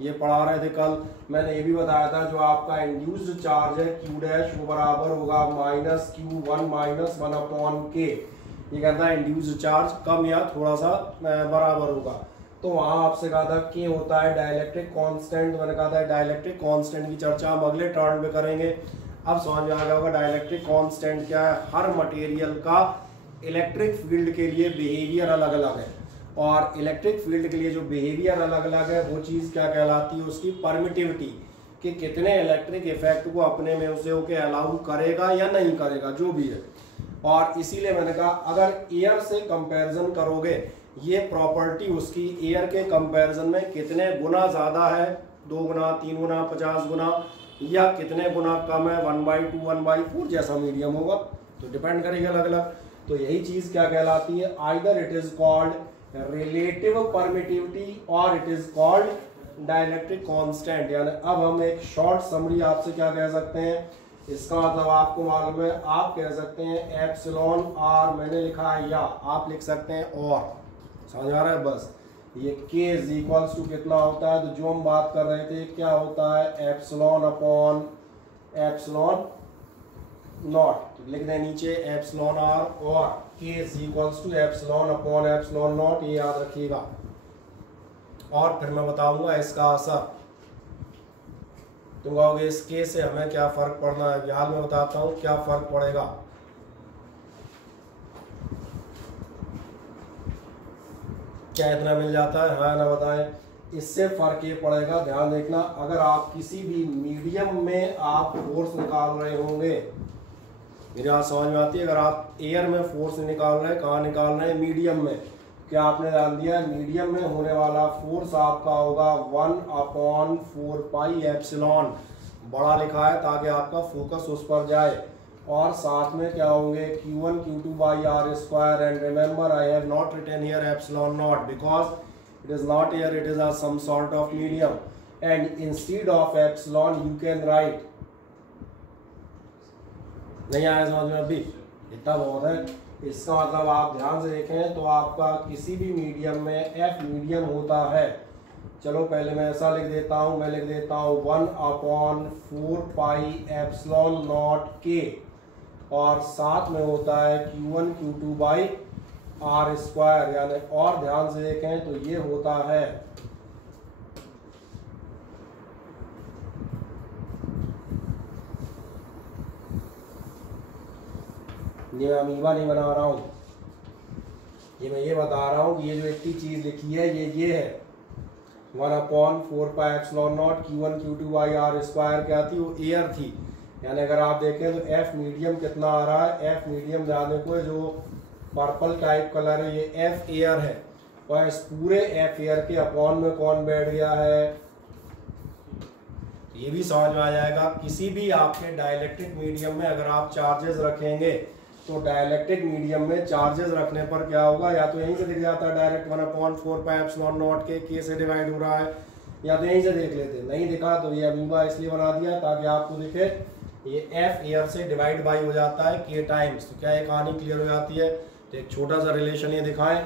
ये पढ़ा रहे थे कल। मैंने ये भी बताया था जो आपका इंड्यूस्ड चार्ज है Q डैश वो बराबर होगा minus Q1 minus 1 upon K। ये कहता है इंड्यूस्ड चार्ज कम या थोड़ा सा बराबर होगा। तो वहाँ आपसे कहा था K होता है डाइलेक्ट्रिक कांस्टेंट, मैंने कहा था डाइलेक्ट्रिक कांस्टेंट की चर्चा हम अगले टर्न में करेंगे। अब समझ में आ गया होगा डाइलेक्ट्रिक कांस्टेंट क्या है। हर मटेरियल का इलेक्ट्रिक फील्ड के लिए बिहेवियर अलग अलग है, और इलेक्ट्रिक फील्ड के लिए जो बिहेवियर अलग अलग है वो चीज़ क्या कहलाती है, उसकी परमिटिविटी, कि कितने इलेक्ट्रिक इफेक्ट को अपने में उसे होके अलाउ करेगा या नहीं करेगा, जो भी है। और इसीलिए मैंने कहा अगर एयर से कंपैरिजन करोगे, ये प्रॉपर्टी उसकी एयर के कंपैरिजन में कितने गुना ज़्यादा है, 2 गुना 3 गुना 50 गुना, या कितने गुना कम है 1/2 1/4, जैसा मीडियम होगा तो डिपेंड करेगा अलग अलग। तो यही चीज़ क्या कहलाती है, either it is called relative permittivity और it is called dielectric constant. यानी अब हम एक शॉर्ट समरी आपसे क्या कह सकते हैं, इसका मतलब आपको मालूम है, आप कह सकते हैं एप्सिलॉन आर, मैंने लिखा है या आप लिख सकते हैं और, समझ आ रहा है। बस ये K इज इक्वल्स टू कितना होता है, तो जो हम बात कर रहे थे क्या होता है, एप्सिलॉन अपॉन एप्सिलॉन नॉट। तो लिख दें नीचे एप्सिलॉन आर और K is equals to epsilon upon epsilon not, ये याद रखिएगा। और फिर मैं बताऊंगा इसका असर। तुम कहोगे इस K से हमें क्या फर्क पड़ना है, याद मैं बताता हूँ क्या फर्क पड़ेगा। क्या इतना मिल जाता है, हाँ ना बताएं। इससे फर्क ये पड़ेगा, ध्यान देखना, अगर आप किसी भी मीडियम में आप फोर्स निकाल रहे होंगे, मेरी बात समझ में आती है, अगर आप एयर में फोर्स निकाल रहे हैं, कहाँ निकाल रहे हैं, मीडियम में, क्या आपने ध्यान दिया मीडियम में होने वाला फोर्स आपका होगा 1/4 पाई एप्सिलॉन, बड़ा लिखा है ताकि आपका फोकस उस पर जाए। और साथ में क्या होंगे Q1 Q2 by R square, and remember I have not written here epsilon naught because it is not here, it is a some sort of medium, and instead of epsilon you can write नहीं आया समझ में अभी? इतना बहुत है। इसका मतलब आप ध्यान से देखें तो आपका किसी भी मीडियम में एफ मीडियम होता है। चलो पहले मैं ऐसा लिख देता हूँ, मैं लिख देता हूँ 1/4 पाई एप्सिलॉन नॉट के, और साथ में होता है Q1 Q2 by are square, यानी और ध्यान से देखें तो ये होता है ये मैं अमीबा नहीं बना रहा हूँ, ये मैं ये बता रहा हूँ कि ये जो इतनी चीज़ लिखी है ये है 1/4 pi epsilon not Q1 Q2 by are square क्या थी? वो एयर थी। यानी अगर आप देखें तो एफ मीडियम कितना आ रहा है? एफ मीडियम जाने को जो पर्पल टाइप कलर है ये एफ एयर है, और इस पूरे एफ एयर के अपॉन में कौन बैठ गया है? ये भी समझ में आ जाएगा। किसी भी आपके डाइलेक्ट्रिक मीडियम में अगर आप चार्जेस रखेंगे तो डाइलेक्ट्रिक मीडियम में चार्जेस रखने पर क्या होगा? या तो यहीं से दिख जाता है डायरेक्ट 1/4 पाई एप्सिलॉन नॉट के से डिवाइड हो रहा है, या तो यहीं से देख लेते। नहीं दिखा तो ये अमीबा इसलिए बना दिया ताकि आपको दिखे ये एफ एयर से डिवाइड बाई हो जाता है के टाइम्स। तो क्या ये कहानी क्लियर हो जाती है? तो एक छोटा सा रिलेशन ये दिखाएं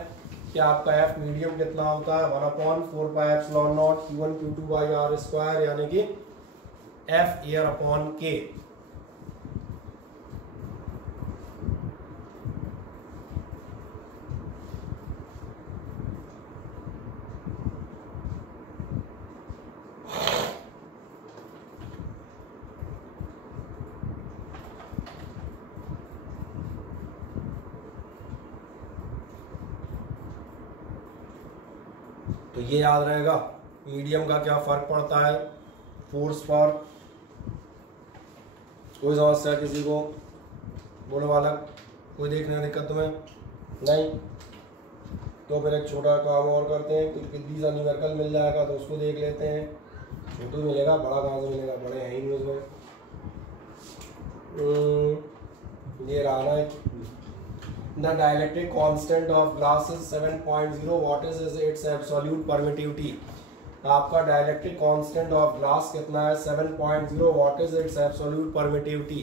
कि आपका एफ मीडियम कितना होता है? 1/4 pi epsilon not Q1 Q2 by are square, यानी कि एफ एयर अपॉन के। तो ये याद रहेगा मीडियम का क्या फर्क पड़ता है फोर्स पर। कोई समस्या किसी को? बोलो बालक, कोई देखने में दिक्कत तुम्हें? नहीं? तो फिर एक छोटा काम और करते हैं, कुछ कितनी सा न्यूमेरिकल मिल जाएगा तो उसको देख लेते हैं। छोटू मिलेगा, बड़ा कहाँ से मिलेगा? बड़े हैं ही नहीं उसमें। ये रहा ना, The dielectric constant of glass is 7.0 what is its absolute permittivity। आपका डायलेक्ट्रिक कांस्टेंट ऑफ ग्लास कितना है? 7.0 what is its absolute permittivity।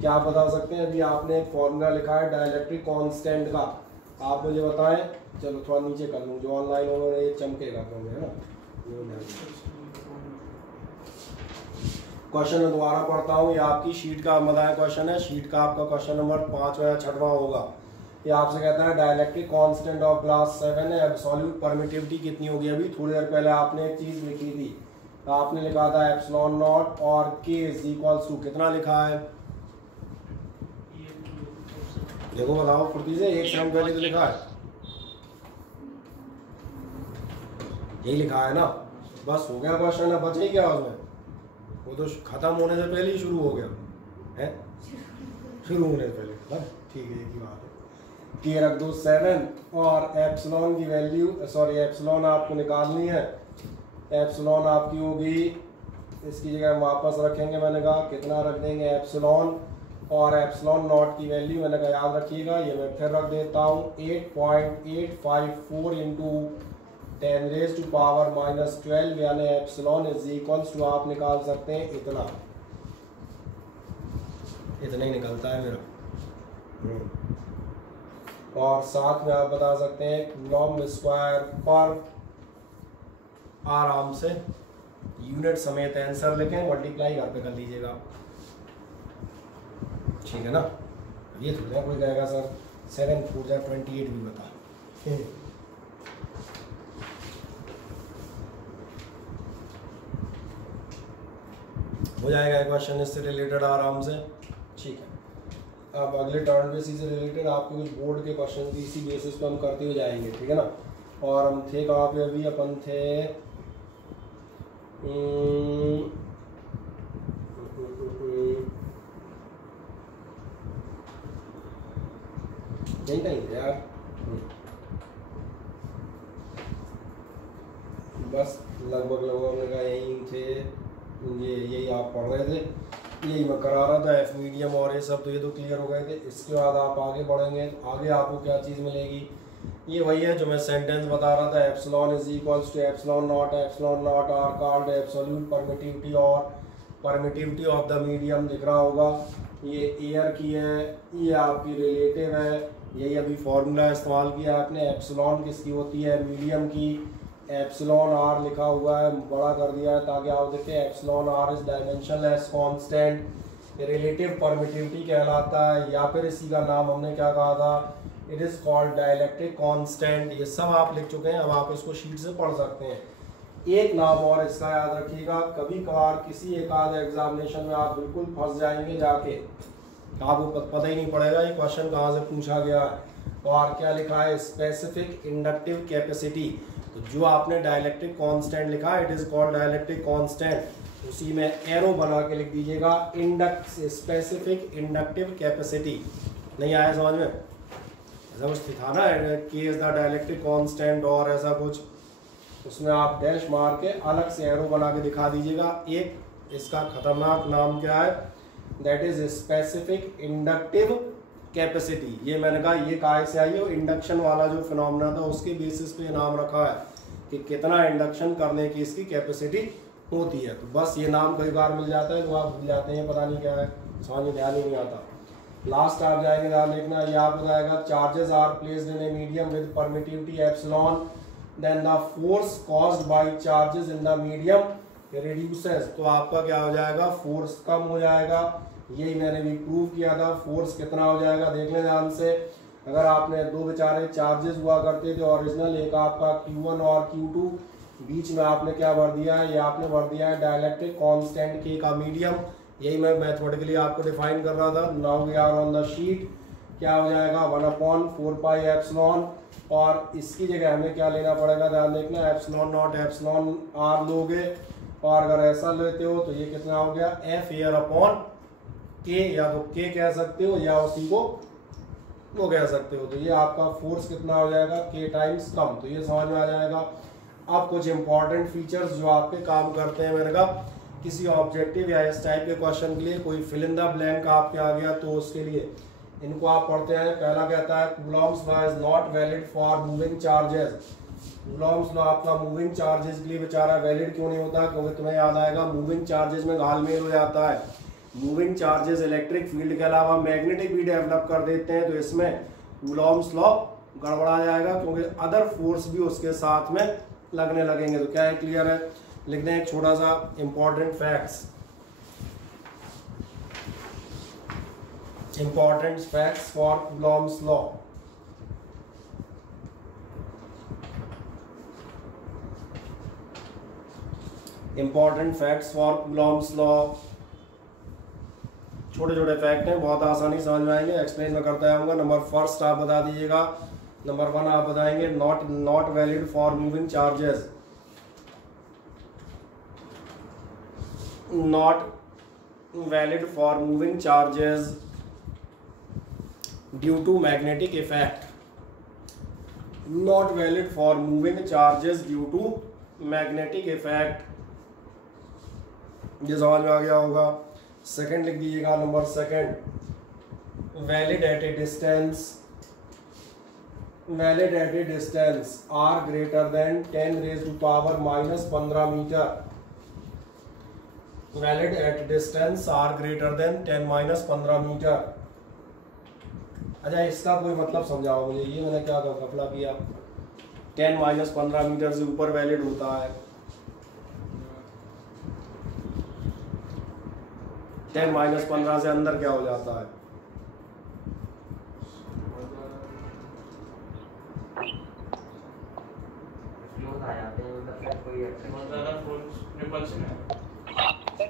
क्या आप बता सकते हैं? अभी आपने एक फॉर्मूला लिखा है डायलेक्ट्रिक कांस्टेंट का, आप मुझे बताएं। चलो थोड़ा नीचे कर लूँ, जो ऑनलाइन होगा ये चमकेगा तो है ना। क्वेश्चन में दोबारा पढ़ता हूँ, ये आपकी शीट का बताया क्वेश्चन है, शीट का आपका क्वेश्चन नंबर 5 या 6वां होगा। ये आपसे कहता है डाइलेक्ट्रिक कांस्टेंट ऑफ ग्लास 7 है, एब्सोल्यूट परमिटिविटी कितनी होगी? अभी थोड़ी देर पहले आपने एक चीज लिखी थी, आपने लिखा था एप्सिलॉन नॉट और के इज इक्वल्स टू कितना लिखा है? देखो बताओ फुर्ती से, एक सेकंड पहले तो लिखा है, यही लिखा है ना। बस हो गया क्वेश्चन, बच ही क्या उसमें? वो तो खत्म होने से पहले ही शुरू हो गया है, शुरू होने से पहले। बस ठीक है, एक ही बात है। के रख दो 7 और एप्सिलॉन की वैल्यू, सॉरी एप्सिलॉन आपको निकालनी है। एप्सिलॉन आपकी होगी, इसकी जगह वापस रखेंगे, मैंने कहा कितना रख देंगे? एप्सिलॉन, और एप्सिलॉन नॉट की वैल्यू मैंने कहा याद रखिएगा, ये मैं फिर रख देता हूँ 8.854 इंटू 10⁻⁻12, यानी एप्सिलॉन इज इक्वल्स टू आप निकाल सकते हैं इतना ही निकलता है मेरा। और साथ में आप बता सकते हैं कूलॉम स्क्वायर पर, आराम से यूनिट समेत आंसर लिखें, मल्टीप्लाई घर पे कर लीजिएगा, ठीक है ना। ये थोड़ा कोई कहेगा सर 7 4 28 भी बता हो जाएगा क्वेश्चन इससे रिलेटेड आराम से, ठीक है। अब अगले टर्न बेसिस से रिलेटेड आपको कुछ बोर्ड के क्वेश्चन भी इसी बेसिस पे हम करते हुए जाएंगे, ठीक है ना। और हम थे कहाँ पे? अभी अपन थे नहीं थे यार, बस लगभग हमने कहा यहीं थे, यही आप पढ़ रहे थे, यही मैं करा रहा था एफ मीडियम और ये सब, तो ये तो क्लियर हो गए थे। इसके बाद आप आगे बढ़ेंगे, आगे आपको क्या चीज़ मिलेगी? ये वही है जो मैं सेंटेंस बता रहा था, epsilon is equals to epsilon not R called absolute permittivity और परमिटिविटी ऑफ द मीडियम दिख रहा होगा, ये एयर की है, ये आपकी रिलेटिव है, यही अभी फॉर्मूला इस्तेमाल किया आपने। एप्सिलॉन किसकी होती है, मीडियम की, एप्सिलॉन आर लिखा हुआ है, बड़ा कर दिया है ताकि आप देखें epsilon R is dimensionless constant, relative permittivity कहलाता है, या फिर इसी का नाम हमने क्या कहा था, it is called dielectric constant. ये सब आप लिख चुके हैं, अब आप इसको शीट से पढ़ सकते हैं। एक नाम और इसका याद रखिएगा, कभी कभार किसी एक आध एग्जामिनेशन में आप बिल्कुल फंस जाएंगे जाके, आपको पता ही नहीं पड़ेगा ये क्वेश्चन कहाँ से पूछा गया है और क्या लिखा है, स्पेसिफिक इंडक्टिव कैपेसिटी। तो जो आपने डाइलेक्ट्रिक कांस्टेंट लिखा है it is called dielectric constant, उसी में एरो बना के लिख दीजिएगा स्पेसिफिक इंडक्टिव कैपेसिटी। नहीं आया समझ में, ऐसा कुछ था ना, के इज द डाइलेक्ट्रिक कांस्टेंट और ऐसा कुछ, उसमें आप डैश मार के अलग से एरो बना के दिखा दीजिएगा। एक इसका खतरनाक नाम क्या है, that is specific inductive capacity. ये मैंने कहा ये कहाँ से आई है, इंडक्शन वाला जो फिनोमेना था उसके बेसिस पे नाम रखा है कि कितना इंडक्शन करने की इसकी कैपेसिटी होती है। तो बस ये नाम कई बार मिल जाता है तो आप भूल जाते हैं, पता नहीं क्या है, समझ में ध्यान ही नहीं आता। लास्ट आप जाएंगे ध्यान देखना, ये आपको बताएगा charges are placed in a medium with permittivity epsilon, then the force caused by charges in the medium reduces. तो आपका क्या हो जाएगा, फोर्स कम हो जाएगा, यही मैंने भी प्रूव किया था। फोर्स कितना हो जाएगा देख लें ध्यान से, अगर आपने दो बेचारे चार्जेस हुआ करते थे ओरिजिनल, एक आपका Q1 और Q2, बीच में आपने क्या भर दिया है, ये आपने भर दिया है डाइलेक्ट्रिक कांस्टेंट K का मीडियम, यही मैं मैथमेटिकली आपको डिफाइन कर रहा था। Now we are on the sheet, क्या हो जाएगा 1/4 पाई एप्सिलॉन, और इसकी जगह हमें क्या लेना पड़ेगा ध्यान देखना, एप्सिलॉन नॉट एप्सिलॉन आर लोगे, और अगर ऐसा लेते हो तो ये कितना हो गया एफ एयर अपॉन के, या तो के कह सकते हो या उसी को वो कह सकते हो। तो ये आपका फोर्स कितना हो जाएगा के टाइम्स कम, तो ये समझ में आ जाएगा। अब कुछ इंपॉर्टेंट फीचर्स जो आपके काम करते हैं, मैंने कहा किसी ऑब्जेक्टिव या इस टाइप के क्वेश्चन के लिए कोई फिल इन द ब्लैंक आपके आ गया तो उसके लिए इनको आप पढ़ते हैं। पहला कहता है Coulomb's law is not valid for moving charges. Coulomb's law आपका मूविंग चार्जेस के लिए बेचारा वैलिड क्यों नहीं होता, क्योंकि तुम्हें याद आएगा मूविंग चार्जेस में घालमेल हो जाता है। मूविंग चार्जेस इलेक्ट्रिक फील्ड के अलावा मैग्नेटिक भी डेवलप कर देते हैं, तो इसमें कूलॉम्स लॉ गड़बड़ा जाएगा क्योंकि अदर फोर्स भी उसके साथ में लगने लगेंगे। तो क्या है, क्लियर है, लिख दें एक छोटा सा important facts for Coulomb's law. Important facts for Coulomb's law, छोटे छोटे फैक्ट हैं, बहुत आसानी समझ में आएंगे, एक्सप्लेन में करता आऊंगा। नंबर फर्स्ट आप बता दीजिएगा, नंबर 1 आप बताएंगे not valid for moving charges, not valid for moving charges due to magnetic effect, not valid for moving charges due to magnetic effect, ये समझ में आ गया होगा। सेकंड लिख दीजिएगा, number second valid at a distance R greater than 10 raise to power -15 metre, valid at distance R greater than 10-15 metre. अच्छा इसका कोई मतलब समझाओ मुझे, ये मैंने क्या घपला किया, 10-15 मीटर से ऊपर वैलिड होता है, 10-15 से अंदर क्या हो जाता है,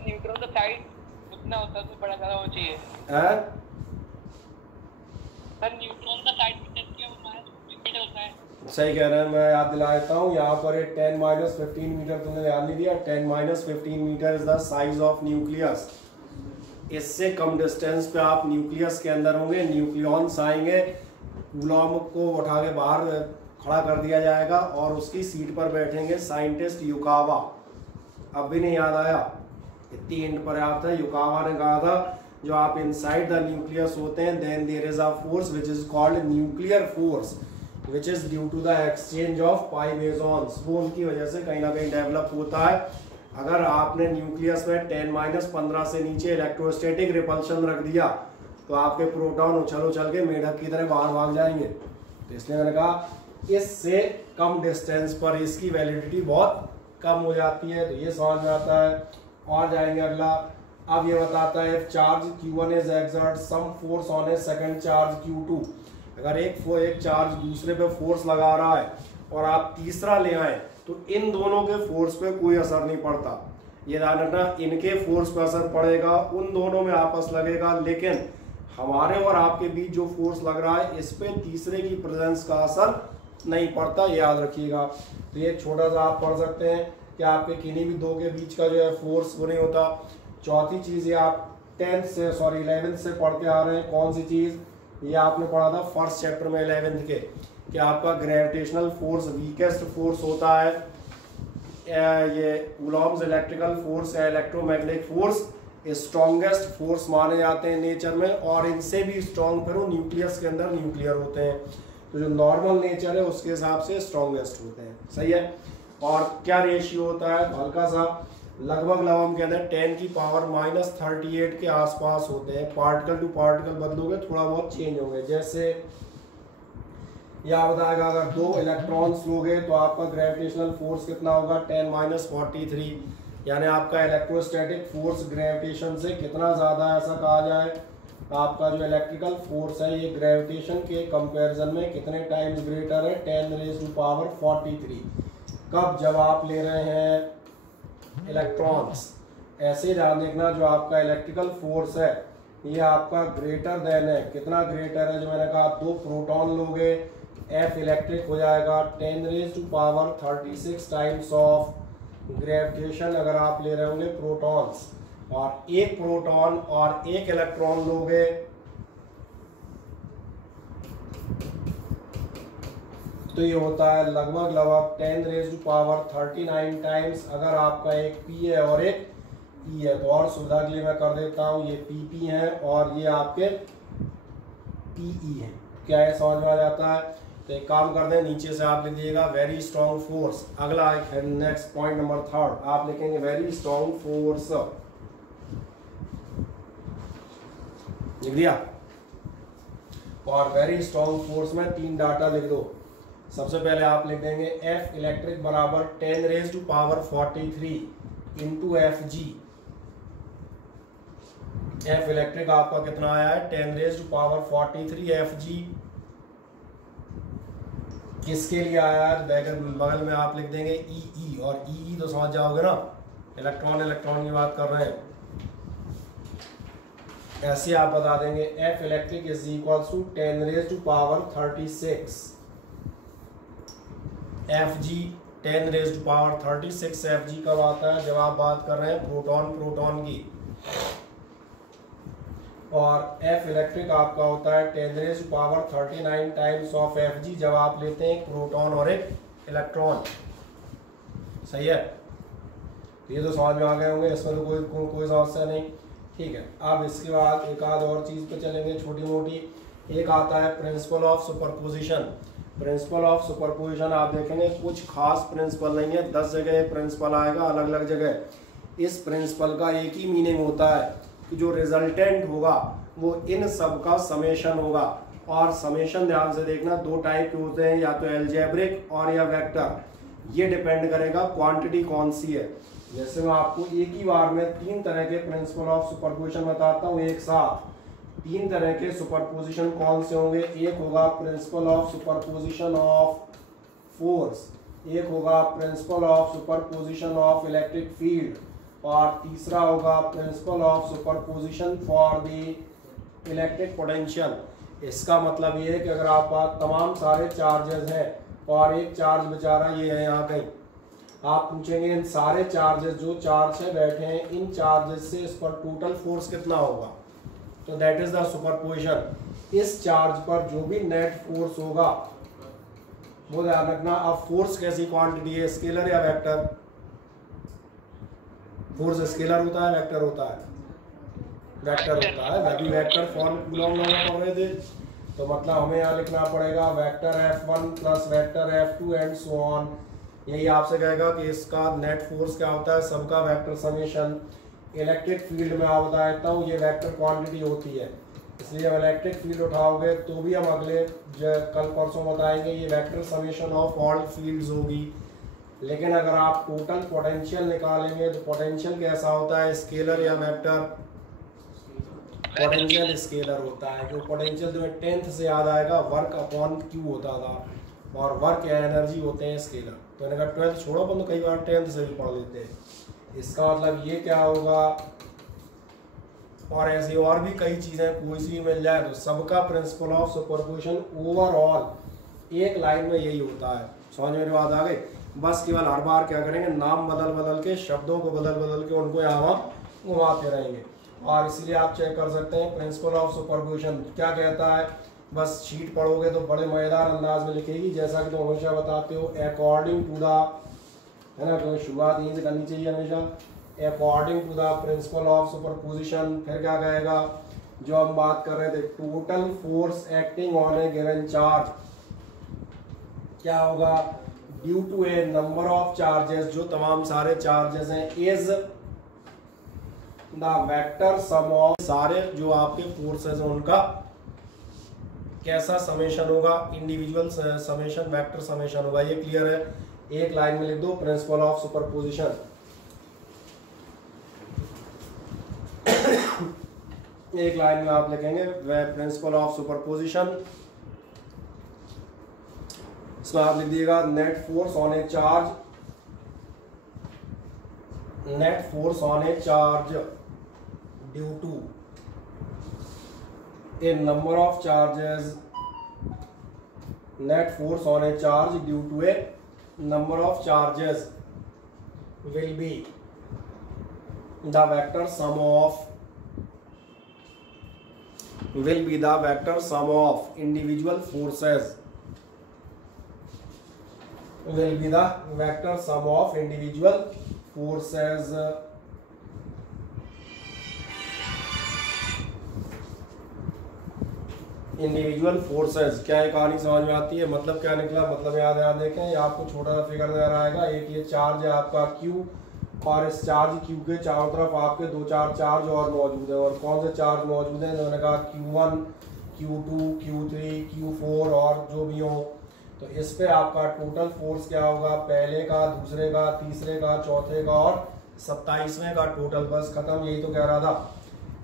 न्यूट्रल का साइड उतना होता है तो बड़ा ज्यादा होना चाहिए सर, न्यूट्रॉन का साइड क्या होता है। सही कह रहे हैं, मैं याद दिला देता हूँ यहाँ पर 10-15 मीटर तुमने ध्यान नहीं दिया, 10-15 metre is the size of nucleus. इससे कम डिस्टेंस पे आप न्यूक्लियस के अंदर होंगे, न्यूक्लियॉन्स आएंगे, कूलॉम को उठा के बाहर खड़ा कर दिया जाएगा और उसकी सीट पर बैठेंगे साइंटिस्ट युकावा। अब भी नहीं याद आया, इतनी एंड पर याद था, युकावा ने कहा था जो आप इनसाइड द न्यूक्लियस होते हैं then there is a force which is called nuclear force which is due to the exchange of pi mesons. वो उनकी वजह से कहीं ना कहीं डेवलप होता है अगर आपने न्यूक्लियस में 10-15 से नीचे इलेक्ट्रोस्टैटिक रिपल्शन रख दिया तो आपके प्रोटॉन उछल उछल के मेढक की तरह बाहर भाग जाएंगे। तो इसलिए मैंने कहा इससे कम डिस्टेंस पर इसकी वैलिडिटी बहुत कम हो जाती है। तो ये समझ में आता है। और जाएंगे अगला। अब ये बताता है charge Q1 is exert some force on a second charge Q2। अगर एक चार्ज दूसरे पे फोर्स लगा रहा है और आप तीसरा ले आए तो इन दोनों के फोर्स पे कोई असर नहीं पड़ता। ये ध्यान रखना, इनके फोर्स पे असर पड़ेगा, उन दोनों में आपस लगेगा, लेकिन हमारे और आपके बीच जो फोर्स लग रहा है इस पे तीसरे की प्रेजेंस का असर नहीं पड़ता, याद रखिएगा। तो ये छोटा सा आप पढ़ सकते हैं कि आपके किन्हीं भी दो के बीच का जो है फोर्स वो नहीं होता। चौथी चीज ये आप 11th से पढ़ते आ रहे हैं। कौन सी चीज? ये आपने पढ़ा था फर्स्ट चैप्टर में 11th के, कि आपका ग्रेविटेशनल फोर्स वीकेस्ट फोर्स होता है, ये कूलॉम्स इलेक्ट्रिकल फोर्स या इलेक्ट्रोमैग्नेटिक फोर्स स्ट्रॉन्गेस्ट फोर्स माने जाते हैं नेचर में, और इनसे भी स्ट्रॉन्ग फिर वो न्यूक्लियस के अंदर न्यूक्लियर होते हैं। तो जो नॉर्मल नेचर है उसके हिसाब से स्ट्रॉन्गेस्ट होते हैं। सही है। और क्या रेशियो होता है? तो हल्का सा लगभग हम कहते हैं 10 की पावर -38 के आसपास होते हैं। पार्टिकल टू पार्टिकल बदलोगे थोड़ा बहुत चेंज होंगे। जैसे यह बताएगा अगर 2 इलेक्ट्रॉन्स लोगे तो आपका ग्रेविटेशनल फोर्स कितना होगा? 10-43, यानी आपका इलेक्ट्रोस्टैटिक फोर्स ग्रेविटेशन से कितना ज़्यादा है ऐसा कहा जाए। आपका जो इलेक्ट्रिकल फोर्स है ये ग्रेविटेशन के कंपैरिजन में कितने टाइम्स ग्रेटर है? 10⁻43। कब? जब आप ले रहे हैं इलेक्ट्रॉन्स। ऐसे ध्यान देखना, जो आपका इलेक्ट्रिकल फोर्स है ये आपका ग्रेटर देन है। कितना ग्रेटर है? जो मैंने कहा 2 प्रोटॉन लोगे F इलेक्ट्रिक हो जाएगा 10⁻36 टाइम्स ऑफ ग्रेविटेशन अगर आप ले रहे होंगे प्रोटॉन्स। और 1 प्रोटॉन और 1 इलेक्ट्रॉन लोगे तो ये होता है लगभग 10⁻39 टाइम्स। अगर आपका एक P है और एक E है, तो और सुविधा के लिए मैं कर देता हूँ ये PP है और ये आपके PE है। क्या है? समझ में आ जाता है। तो एक काम कर दें, नीचे से आप लिख दिएगा वेरी स्ट्रॉन्ग फोर्स। अगला नेक्स्ट पॉइंट नंबर 3 आप लिखेंगे वेरी स्ट्रॉन्ग फोर्स। लिख दिया। और वेरी स्ट्रॉन्ग फोर्स में 3 डाटा लिख दो। सबसे पहले आप लिख देंगे F इलेक्ट्रिक बराबर 10⁻43 इंटू FG। F इलेक्ट्रिक आपका कितना आया है? 10⁻43 FG। किसके लिए आया है? बगल में आप लिख देंगे EE, और EE तो समझ जाओगे ना, इलेक्ट्रॉन की बात कर रहे हैं। ऐसे आप बता देंगे F electric is equal to 10⁻36 FG। 10⁻36 FG कब आता है? जब आप बात कर रहे हैं प्रोटॉन की। और F इलेक्ट्रिक आपका होता है 10⁻39 टाइम्स ऑफ FG जब आप लेते हैं एक प्रोटॉन और एक इलेक्ट्रॉन। सही है। ये तो समझ में आ गए होंगे, इसमें तो कोई समस्या नहीं। ठीक है। अब इसके बाद एक आध और चीज़ पे चलेंगे छोटी मोटी। एक आता है principal of superposition. Principal of superposition आप देखेंगे कुछ खास प्रिंसिपल नहीं है, 10 जगह प्रिंसिपल आएगा अलग अलग जगह। इस प्रिंसिपल का एक ही मीनिंग होता है कि जो रिजल्टेंट होगा वो इन सब का समेशन होगा। और समेशन ध्यान से देखना 2 टाइप के होते हैं, या तो एल्जेब्रिक और या वेक्टर। ये डिपेंड करेगा क्वांटिटी कौन सी है। जैसे मैं आपको एक ही बार में 3 तरह के प्रिंसिपल ऑफ सुपरपोजिशन बताता हूँ एक साथ। 3 तरह के सुपरपोजिशन कौन से होंगे? एक होगा principal of superposition of force, एक होगा principal of superposition of electric field, और तीसरा होगा principal of superposition for the electric potential. इसका मतलब ये है कि अगर आप तमाम सारे चार्जेस हैं और एक चार्ज बेचारा ये है यहाँ कहीं, आप पूछेंगे इन सारे चार्जेस जो चार्ज है बैठे हैं इन चार्जेस से इस पर टोटल फोर्स कितना होगा? तो दैट इज द सुपरपोजिशन। इस चार्ज पर जो भी नेट फोर्स होगा वो ध्यान रखना। अब फोर्स कैसी क्वांटिटी है? स्केलर या वेक्टर? फोर्स स्केलर होता है वेक्टर होता है? वेक्टर होता है। अभी वेक्टर फॉर्म कूलॉम में पढ़ रहे थे, तो मतलब हमें यहाँ लिखना पड़ेगा vector F1 plus vector F2 and so on. यही आपसे कहेगा कि इसका नेट फोर्स क्या होता है, सबका वेक्टर समेशन। इलेक्ट्रिक फील्ड में आप बता देता हूँ ये वेक्टर क्वांटिटी होती है, इसलिए जब इलेक्ट्रिक फील्ड उठाओगे तो भी हम अगले कल परसों बताएंगे ये vector summation of all fields होगी। लेकिन अगर आप टोटल पोटेंशियल निकालेंगे तो पोटेंशियल कैसा होता है, स्केलर या वेक्टर? पोटेंशियल स्केलर होता है, जो पोटेंशियल तुम्हें 10th से याद आएगा, वर्क अपॉन क्यू होता था, और वर्क या एनर्जी होते हैं स्केलर। तो मैंने कहा 12th छोड़ो, पर तो कई बार 10th से भी पढ़ लेते हैं। इसका मतलब ये क्या होगा, और ऐसी और भी कई चीज़ें कोई सी मिल जाए तो सबका प्रिंसिपल ऑफ सुपरपोजिशन ओवरऑल एक लाइन में यही होता है। समझ मेरी बात आ गई? बस केवल हर बार क्या करेंगे, नाम बदल बदल के, शब्दों को बदल बदल के उनको यहाँ घुमाते रहेंगे। और इसीलिए आप चेक कर सकते हैं प्रिंसिपल ऑफ सुपरपोजिशन क्या कहता है। बस शीट पढ़ोगे तो बड़े मज़ेदार अंदाज में लिखेगी, जैसा कि तुम हमेशा बताते हो, अकॉर्डिंग टू द, है ना, तो शुरुआत यहीं से करनी चाहिए हमेशा, according to the principle of superposition. फिर क्या कहेगा, जो हम बात कर रहे थे, total force acting on a given charge क्या होगा, due to a number of charges, जो तमाम सारे चार्जेस हैं, is the vector sum of, सारे जो आपके फोर्सेस हैं उनका कैसा समेशन होगा, इंडिविजुअल समेशन, वेक्टर समेशन होगा। ये क्लियर है? एक लाइन में लिख दो प्रिंसिपल ऑफ सुपरपोजिशन। एक लाइन में आप लिखेंगे प्रिंसिपल ऑफ सुपरपोजिशन। इसमें आप लिख दिएगा net force on a charge, net force on a charge due to a number of charges, net force on a charge due to a number of charges will be the vector sum of, will be the vector sum of individual forces, will be the vector sum of individual forces individual forces. क्या ये कहानी समझ में आती है? मतलब क्या निकला, मतलब याद देखें, ये आपको छोटा सा फिगर नजर आएगा। एक ये चार्ज है आपका Q, और इस चार्ज Q के चारों तरफ आपके दो चार चार्ज और मौजूद है। और कौन से चार्ज मौजूद हैं? मैंने कहा Q1, Q2, Q3, Q4 और जो भी हो। तो इस पे आपका टोटल फोर्स क्या होगा, पहले का, दूसरे का, तीसरे का, चौथे का और 27वें का टोटल। बस खत्म, यही तो कह रहा था।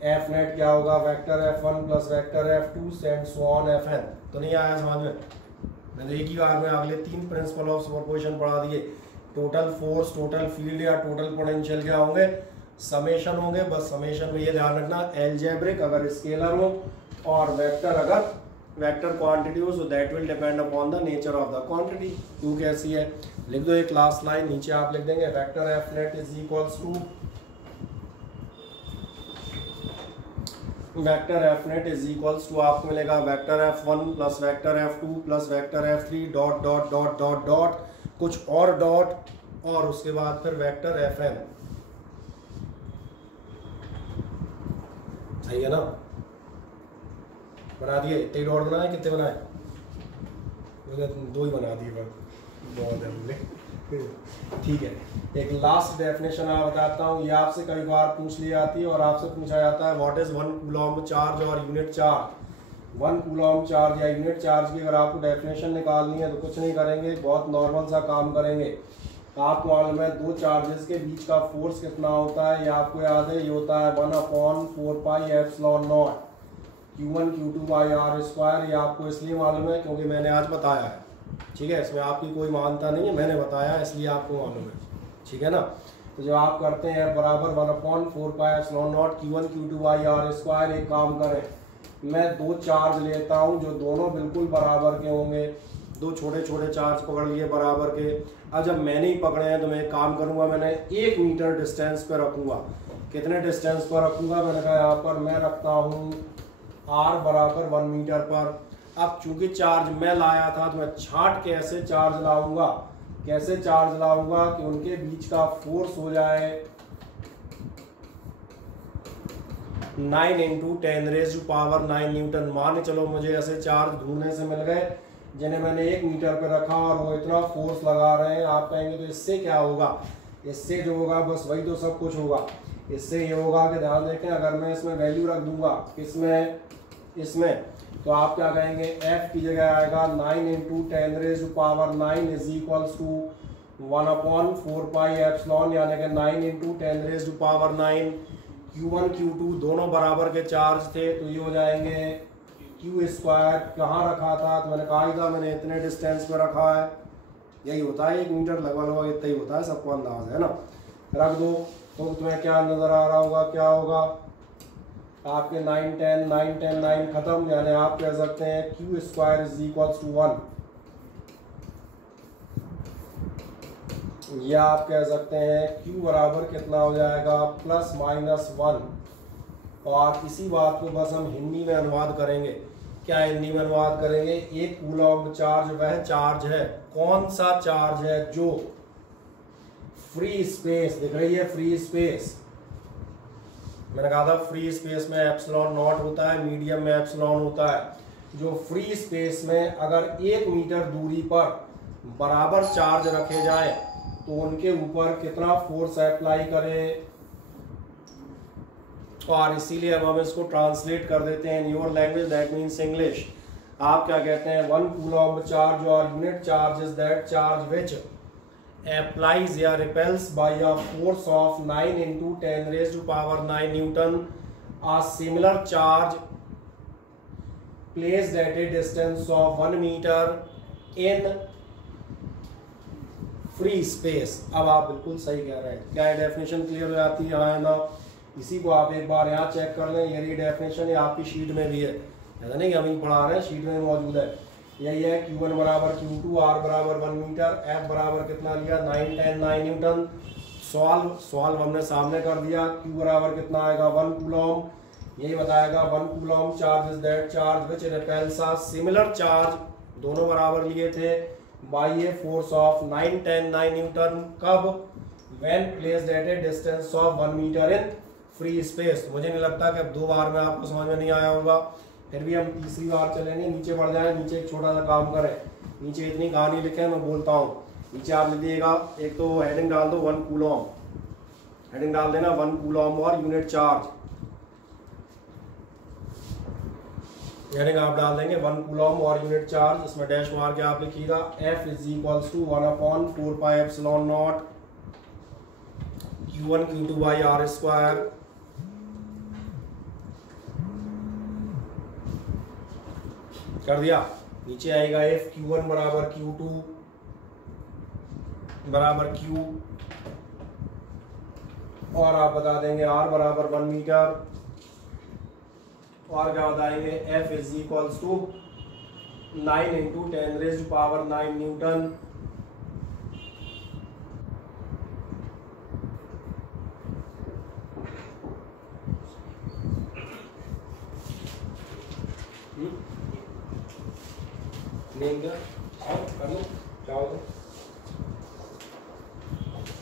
एफ नेट क्या होगा, vector F1 plus vector F2 and so on Fn। तो नहीं आया समझ में? मैंने एक ही बार में अगले 3 प्रिंसिपल ऑफ सुपरपोजिशन पढ़ा दिए। टोटल फोर्स, टोटल फील्ड या टोटल पोटेंशियल क्या होंगे, समेशन होंगे। बस समेशन में ये ध्यान रखना, एल्जेब्रिक अगर स्केलर हो और वेक्टर अगर वेक्टर क्वांटिटी हो, so that will depend upon the nature of the quantity. क्यों कैसी है, लिख दो एक लास्ट लाइन, नीचे आप लिख देंगे vector F net is equals to, vector F net is equals to आपको मिलेगा vector F1 plus vector F2 plus vector F3 dot dot dot dot dot कुछ और डॉट, और उसके बाद फिर वेक्टर Fn। सही है ना? बना दिए? इतने डॉट बनाए, कितने बनाए? 2 ही बना दिए, बहुत है। ठीक है, एक लास्ट डेफिनेशन आप बताता हूँ, ये आपसे कई बार पूछ ली जाती है और आपसे पूछा जाता है व्हाट इज 1 कूलॉम चार्ज और यूनिट चार्ज। 1 कूलॉम चार्ज या यूनिट चार्ज की अगर आपको डेफिनेशन निकालनी है तो कुछ नहीं करेंगे, बहुत नॉर्मल सा काम करेंगे। आपको मालूम है 2 चार्जेस के बीच का फोर्स कितना होता है, ये आपको याद है, ये होता है 1/4πε0 Q1 Q2/r²। ये आपको इसलिए मालूम है क्योंकि मैंने आज बताया है, ठीक है? इसमें आपकी कोई मानता नहीं है, मैंने बताया इसलिए आपको मालूम है, ठीक है ना? तो जब आप करते हैं बराबर 1/4πε0 Q1 Q2/r², एक काम करें, मैं 2 चार्ज लेता हूं जो दोनों बिल्कुल बराबर के होंगे। 2 छोटे छोटे चार्ज पकड़ लिए बराबर के। अब जब मैंने ही पकड़े हैं तो मैं एक काम करूंगा, मैंने 1 मीटर डिस्टेंस पर रखूंगा। कितने डिस्टेंस पर रखूंगा? मैंने कहा यहाँ पर मैं रखता हूँ r बराबर 1 मीटर पर। अब चूंकि चार्ज मैं लाया था तो मैं छांट के ऐसे चार्ज लाऊंगा, कैसे चार्ज लाऊंगा कि उनके बीच का फोर्स हो जाए 9 × 10⁻⁹ न्यूटन। मान चलो मुझे ऐसे चार्ज ढूंढने से मिल गए जिन्हें मैंने 1 मीटर पे रखा और वो इतना फोर्स लगा रहे हैं, आप कहेंगे तो इससे क्या होगा? इससे जो होगा बस वही तो सब कुछ होगा। इससे ये होगा कि ध्यान देखें, अगर मैं इसमें वैल्यू रख दूंगा किसमें, इसमें, तो आप क्या कहेंगे, F की जगह आएगा 9 × 10⁻9 is equals to 1/4 pi epsilon, यानी कि 9 × 10⁻9। Q1 Q2 दोनों बराबर के चार्ज थे, तो ये हो जाएंगे Q²। कहाँ रखा था? तो मैंने कहा ही था मैंने इतने डिस्टेंस पे रखा है, यही होता है 1 मीटर, लगभग इतना ही होता है, सबको अंदाज है ना। रख दो तो तुम्हें क्या नजर आ रहा होगा, क्या होगा आपके 9 10 9 खत्म, यानी आप कह सकते हैं Q² इज इक्वल्स टू 1, या आप कह सकते हैं Q बराबर कितना हो जाएगा, ±1। और इसी बात को बस हम हिंदी में अनुवाद करेंगे। क्या हिंदी में अनुवाद करेंगे? एक कूलॉम्ब चार्ज वह चार्ज है, कौन सा चार्ज है जो फ्री स्पेस, दिख रही है फ्री स्पेस, मैंने कहा था फ्री स्पेस में एप्सिलॉन नॉट होता है, मीडियम में एप्सिलॉन होता है। जो फ्री स्पेस में अगर 1 मीटर दूरी पर बराबर चार्ज रखे जाए तो उनके ऊपर कितना फोर्स अप्लाई करें, और इसीलिए अब हम इसको ट्रांसलेट कर देते हैं in your language, that means English. आप क्या कहते हैं? 1 कूलॉम्ब चार्ज और unit charge is that charge which applies या repels by a force of 9 × 10⁻9 Newton a similar charge placed at a distance of 1 meter in free space। अब आप बिल्कुल सही कह रहे हैं। क्या ये डेफिनेशन क्लियर हो जाती है? हाँ है ना। इसी को आप एक बार यहाँ चेक कर लें, ये डेफिनेशन है आपकी शीट में भी है, ऐसा नहीं कि हम ही पढ़ा रहे हैं, शीट में मौजूद है। यही है Q1 बराबर Q2, R बराबर 1 मीटर, F बराबर कितना लिया, 9 10 9 न्यूटन। सॉल्व हमने सामने कर दिया। Q बराबर कितना आएगा, 1 कूलॉम्ब, यही बताएगा 1 coulomb charge is that charge which repels a similar charge, दोनों बराबर लिए थे, by a force of 9 10 9 newton. कब? When placed at a distance of 1 metre in free space. मुझे नहीं लगता कि अब 2 बार में आपको समझ में नहीं आया होगा, फिर भी हम तीसरी बार चलेंगे। नीचे बढ़ जाए, नीचे एक छोटा सा काम करें, नीचे इतनी कहानी लिखे मैं बोलता हूँ। नीचे आप लिखिएगा, एक तो हेडिंग डाल दो 1 कूलॉम्ब, हेडिंग डाल देना 1 कूलॉम्ब और यूनिट चार्ज, हेडिंग आप डाल देंगे 1 कूलॉम्ब और यूनिट चार्ज। इसमें डैश मार के आप लिखिएगा F is equals to 1/4 pi epsilon not Q1 Q2 by R²। कर दिया। नीचे आएगा F Q1 बराबर Q2 बराबर Q, और आप बता देंगे R बराबर 1 मीटर, और क्या बताएंगे F is equals to 9 × 10⁻9 newton.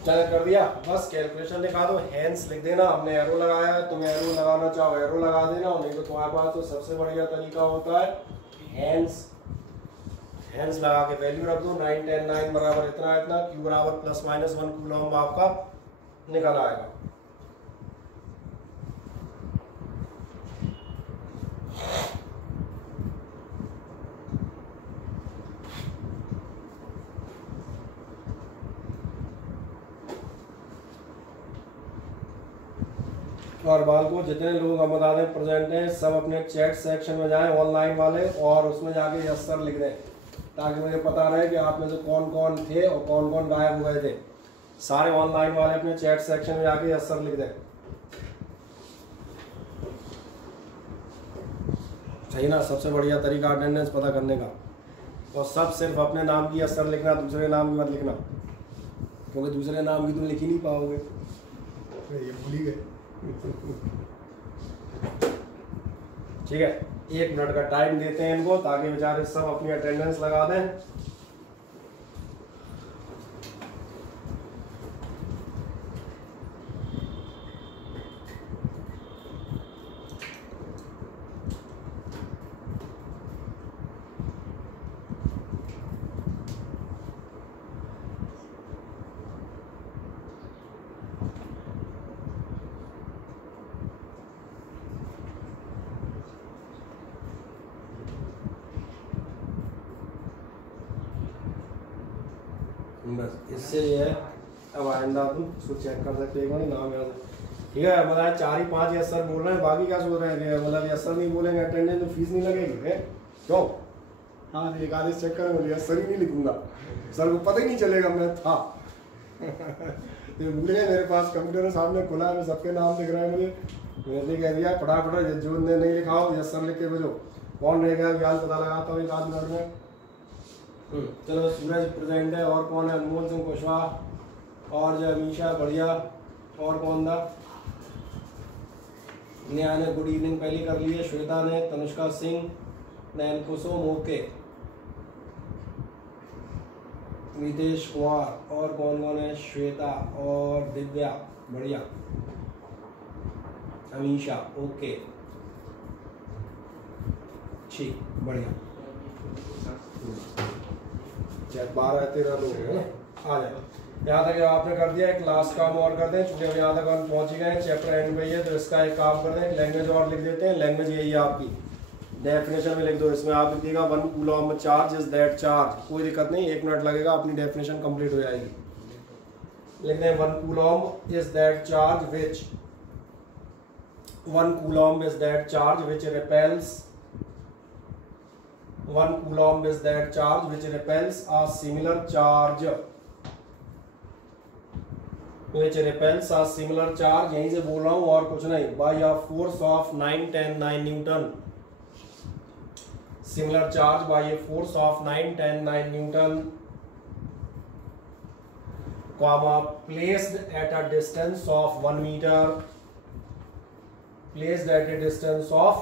चलो कर दिया, बस कैलकुलेशन दिखा दो, हैंस लिख देना। हमने एरो लगाया है, तुम एरो लगाना चाहो एरो लगा देना, नहीं तो तुम्हारे पास तो सबसे बढ़िया तरीका होता है हैंस। हैंस लगा के वैल्यू रख दो, 9 10 9 बराबर इतना इतना, Q बराबर ±1 कूलॉम्ब आपका निकल आएगा। और बाल को जितने लोग हम बता दें प्रेजेंट हैं, सब अपने चैट सेक्शन में जाएं ऑनलाइन वाले, और उसमें जाके यस सर लिख दें, ताकि मुझे पता रहे कि आप में से कौन कौन थे और कौन कौन गायब हुए थे। सारे ऑनलाइन वाले अपने चैट सेक्शन में जाके यस सर लिख दें, सही ना। सबसे बढ़िया तरीका अटेंडेंस पता करने का। और सब सिर्फ अपने नाम की यस सर लिखना, दूसरे नाम की मत लिखना, क्योंकि दूसरे नाम की तुम लिख ही नहीं पाओगे, ये भूल ही गए। ठीक है, 1 मिनट का टाइम देते हैं इनको, ताकि बेचारे सब अपनी अटेंडेंस लगा दें। बस इससे ये है। अब आइंदा तुम इसको चेक कर सकते हो, नाम याद है, ठीक है। मतलब 4 ही 5 यस सर बोल रहे हैं, बाकी क्या सोच रहे हैं कि मतलब यस सर नहीं बोलेंगे अटेंडेंस तो फीस नहीं लगेगी है क्यों? हाँ एक आदेश चेक करें, बोलिए सर ही नहीं लिखूंगा, सर को पता ही नहीं चलेगा मैं था। तो भूल गए, मेरे पास कंप्यूटर सामने खुला है, मैं सबके नाम दिख रहे हैं मुझे, मैंने कह दिया फटाफट जो ने नहीं लिखा हो यस सर लिख के भेजो, कौन रह गया व्याज पता लगाता हूँ एक आध मिनट में। चलो सूरज प्रेजेंट है, और कौन है? अनमोल सिंह कुशवाहा और जो अमीशा बढ़िया, और कौन था? नेहा ने गुड इवनिंग पहले कर ली है, श्वेता ने, तनुष्का सिंह, नैन कुसुम ओके, विदेश कुमार, और कौन कौन है? श्वेता और दिव्या बढ़िया, अमीशा ओके, ठीक बढ़िया। 12-13 लोग हैं ना, आ जाए। यहाँ तक आपने कर दिया, एक लास्ट काम और कर दें, चूंकि हम यहाँ तक हम पहुँच गए हैं, चैप्टर एंड में ही है, तो इसका एक काम कर दें, एक लैंग्वेज और लिख देते हैं। लैंग्वेज यही है आपकी, डेफिनेशन में लिख दो, इसमें आप लिखिएगा 1 coulomb charge is that charge, कोई दिक्कत नहीं, 1 मिनट लगेगा, अपनी डेफिनेशन कंप्लीट हो जाएगी। लिख दें 1 coulomb is that charge which 1 coulomb is that charge which repels 1 coulomb is that charge which repels a similar charge which repels a similar charge, यहीं से बोल रहा हूँ और कुछ नहीं, by a force of 9 10 9 Newton, similar charge by a force of 9 10 9 Newton, comma placed at a distance of 1 meter, placed at a distance of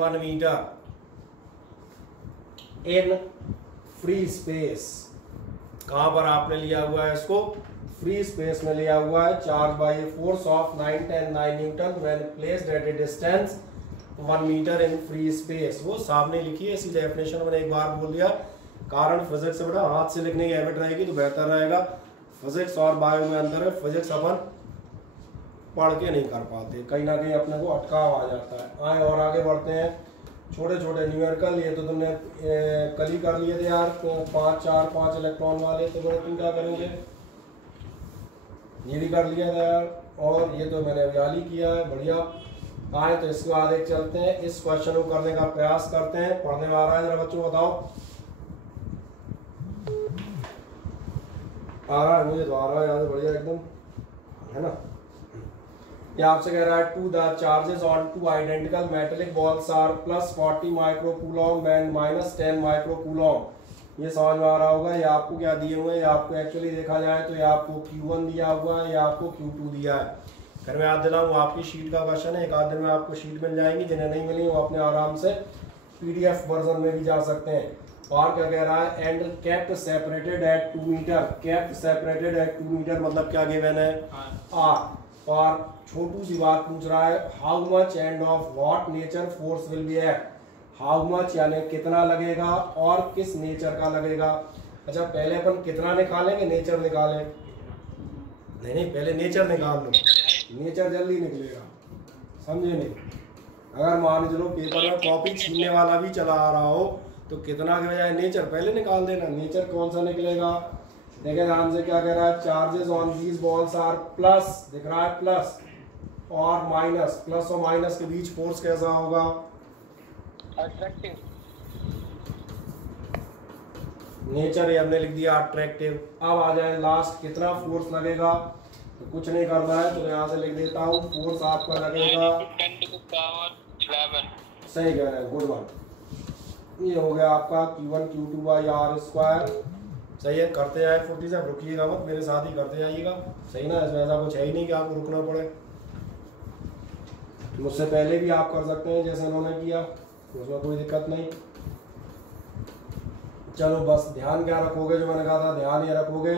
1 meter in free space। कहां पर आपने लिया हुआ है इसको? फ्री स्पेस में लिया हुआ है। Charge by force of 9 10 9 newton when placed at a distance 1 metre in free space. वो सामने लिखी है, इसी डेफिनेशन मैंने एक बार बोल दिया, कारण फिजिक्स से बड़ा हाथ से लिखने की हैबिट रहेगी तो बेहतर रहेगा। फिजिक्स और बायो में अंतर है, फिजिक्स अपन पढ़ के नहीं कर पाते, कहीं ना कहीं अपने को अटकाव आ जाता है। आए और आगे बढ़ते हैं, छोटे छोटे न्यूमेरिकल, ये तो तुमने कल ही कर लिए थे यार, 5 4 5 इलेक्ट्रॉन वाले, तो तुम क्या करेंगे? ये भी कर लिया था यार, और ये तो मैंने अभी हाल ही किया है, बढ़िया। आए तो इसके बाद एक चलते हैं, इस क्वेश्चन को करने का प्रयास करते हैं। पढ़ने में आ रहा है जरा बच्चों बताओ? आ रहा है? मुझे तो आ रहा है यार, बढ़िया एकदम, है ना। ये आपसे कह रहा है to the charges on two identical metallic balls are plus 40 micro coulomb and minus 10 micro coulomb. ये समझ में आ रहा होगा। ये आपको क्या दिए हुए हैं? ये आपको एक्चुअली देखा जाए तो ये आपको Q1 दिया हुआ है, ये आपको Q2 दिया है। फिर मैं याद दिलाऊं, आपकी शीट का क्वेश्चन है, एक आध दिन में आपको शीट मिल जाएंगी, जिन्हें नहीं मिली वो अपने आराम से PDF वर्जन में भी जा सकते हैं। और क्या कह रहा है? And kept separated at 2 metre. Kept separated at 2 metre मतलब क्या गिवन है? आर। और छोटू सी बात पूछ रहा है, how much end of what nature force will be act. How much यानी कितना लगेगा और किस नेचर का लगेगा। अच्छा पहले अपन कितना निकालेंगे, नेचर निकालें? नहीं, पहले नेचर निकाल लो, नेचर जल्दी निकलेगा, समझे नहीं? अगर मान चलो पेपर में कॉपी छीनने वाला भी चला आ रहा हो तो कितना के बजाय नेचर पहले निकाल देना। नेचर कौन सा निकलेगा? देखिए ध्यान से, क्या कह रहा है? Charges on these balls are plus, दिख रहा है प्लस और माइनस, प्लस और माइनस के बीच फोर्स कैसा होगा? अट्रैक्टिव। नेचर ये हमने लिख दिया अट्रैक्टिव। अब आ जाए लास्ट, कितना फोर्स लगेगा? तो कुछ नहीं करना है, तो यहाँ से लिख देता हूँ, फोर्स आपका लगेगा 10 to the power 11। सही कह रहे हैं, गुड वन। ये हो गया आपका Q1 Q2 by are square. सही है, करते जाए 40 से, रुकिएगा मत, मेरे साथ ही करते जाइएगा, सही ना। इसमें ऐसा कुछ है ही नहीं कि आपको रुकना पड़े, मुझसे पहले भी आप कर सकते हैं जैसे उन्होंने किया, उसमें कोई दिक्कत नहीं। चलो बस ध्यान क्या रखोगे, जो मैंने कहा था ध्यान ये रखोगे,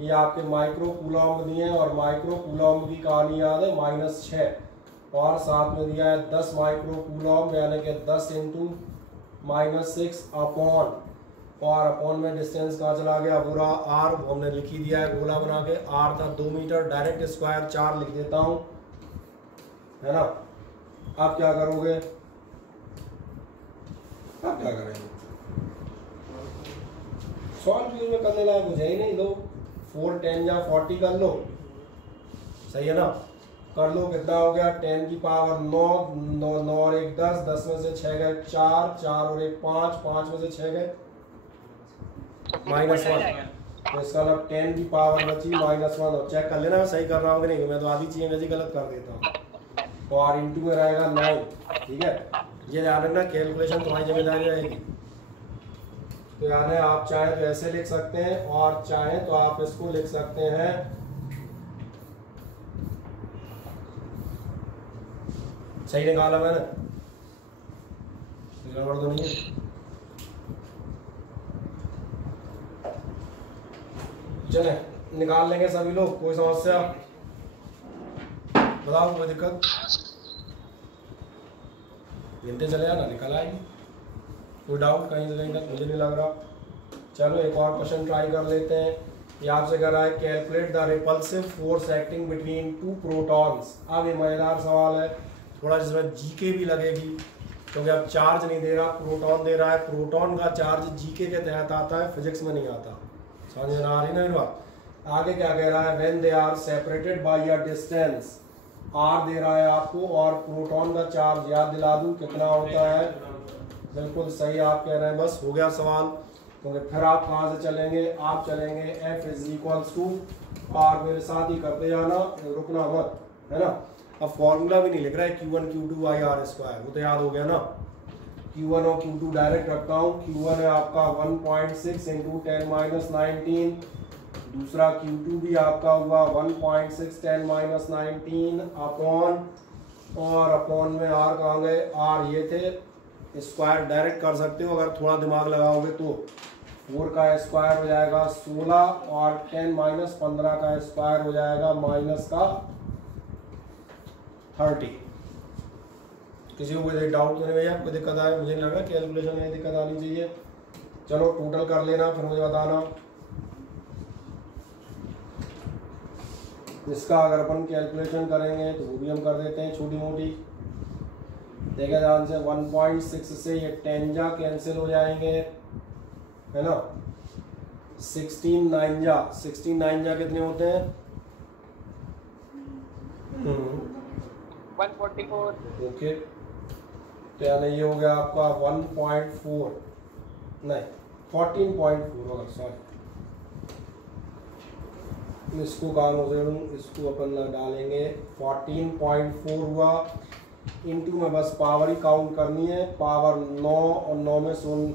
ये आपके माइक्रो कूलॉम्ब दिए हैं और माइक्रो कूलॉम्ब की कहानी याद है, -6 और साथ में दिया है 10 माइक्रो कूलॉम्ब यानी कि 10 × -6 अपॉन, और अपॉन में डिस्टेंस कहाँ चला गया? पूरा आर हमने लिखी दिया है गोला बना के, आर था 2 मीटर, डायरेक्ट स्क्वायर 4 लिख देता हूँ, है ना। आप क्या करोगे? आप क्या करेंगे? सॉल्व में करने लायक कुछ है ही नहीं, दो 4 10 या 40 कर लो, सही है ना, कर लो। कितना हो गया 10 की पावर 9, 9 और 1 10, 10 में से 6 गए 4, 4 और 1 5, 5 में से 6 गए -1, तो इसका मतलब 10 की पावर बची -1। और चेक कर लेना मैं सही कर रहा हूँ कि नहीं, मैं तो आधी चीजें वैसे गलत कर देता हूँ। और इंटू में रहेगा 9, ठीक है, ये ध्यान रखना, कैलकुलेशन तुम्हारी जिम्मेदारी रहेगी। तो यानी आप चाहें तो ऐसे लिख सकते हैं और चाहें तो आप इसको लिख सकते हैं सही निकाला मैंने, गड़बड़ तो नहीं है। चले निकाल लेंगे सभी लोग, कोई समस्या बताओ, कोई दिक्कत, गिनते चले जाना, निकल आएगी, कोई डाउट कहीं से कहीं तक मुझे नहीं लग रहा। चलो एक और क्वेश्चन ट्राई कर लेते हैं। ये आपसे कर रहा है calculate the repulsive force acting between 2 protons. अब ये मजेदार सवाल है, थोड़ा जिसमें जीके भी लगेगी, क्योंकि अब चार्ज नहीं दे रहा, प्रोटॉन दे रहा है। प्रोटॉन का चार्ज जीके के तहत आता है, फिजिक्स में नहीं आता। समझ में आ रही ना मेरी बात। आगे क्या कह रहा है, when they are separated by a distance, R दे रहा है आपको, और प्रोटॉन का चार्ज याद दिला दूं कितना होता है। बिल्कुल सही आप कह रहे हैं, बस हो गया सवाल। क्योंकि फिर आप कहाँ से चलेंगे, आप चलेंगे F = R, मेरे साथ ही करते जाना, रुकना मत, है ना। अब फॉर्मूला भी नहीं लिख रहा है Q1 Q2 R², वो तो याद हो गया ना। Q1 और Q2 डायरेक्ट रखता हूँ। Q1 है आपका 1.6 × 10⁻19, दूसरा Q2 भी आपका हुआ 1.6 10⁻19 अपॉन, और अपॉन में R कहाँ गए, R ये थे, स्क्वायर डायरेक्ट कर सकते हो अगर थोड़ा दिमाग लगाओगे तो। 4 का स्क्वायर हो जाएगा 16, और 10 - 15 का स्क्वायर हो जाएगा -30। किसी को कोई डाउट तो नहीं भैया, कोई दिक्कत आए, मुझे नहीं लग रहा कैलकुलेशन में दिक्कत आनी चाहिए। चलो टोटल कर लेना, फिर मुझे बताना। इसका अगर अपन कैलकुलेशन करेंगे तो वो भी हम कर देते हैं छोटी मोटी। देखिए ध्यान से, 1.6 से ये 10 जा कैंसिल हो जाएंगे, है ना। 16 9 जा कितने होते हैं, 144। ओके, तो यानी ये हो गया आपका 1.4 नहीं 14.4 होगा, सॉरी, इसको काम हो जाए, इसको अपन डालेंगे 14.4 हुआ। इंटू में बस पावर ही काउंट करनी है, पावर 9 और 9 में 0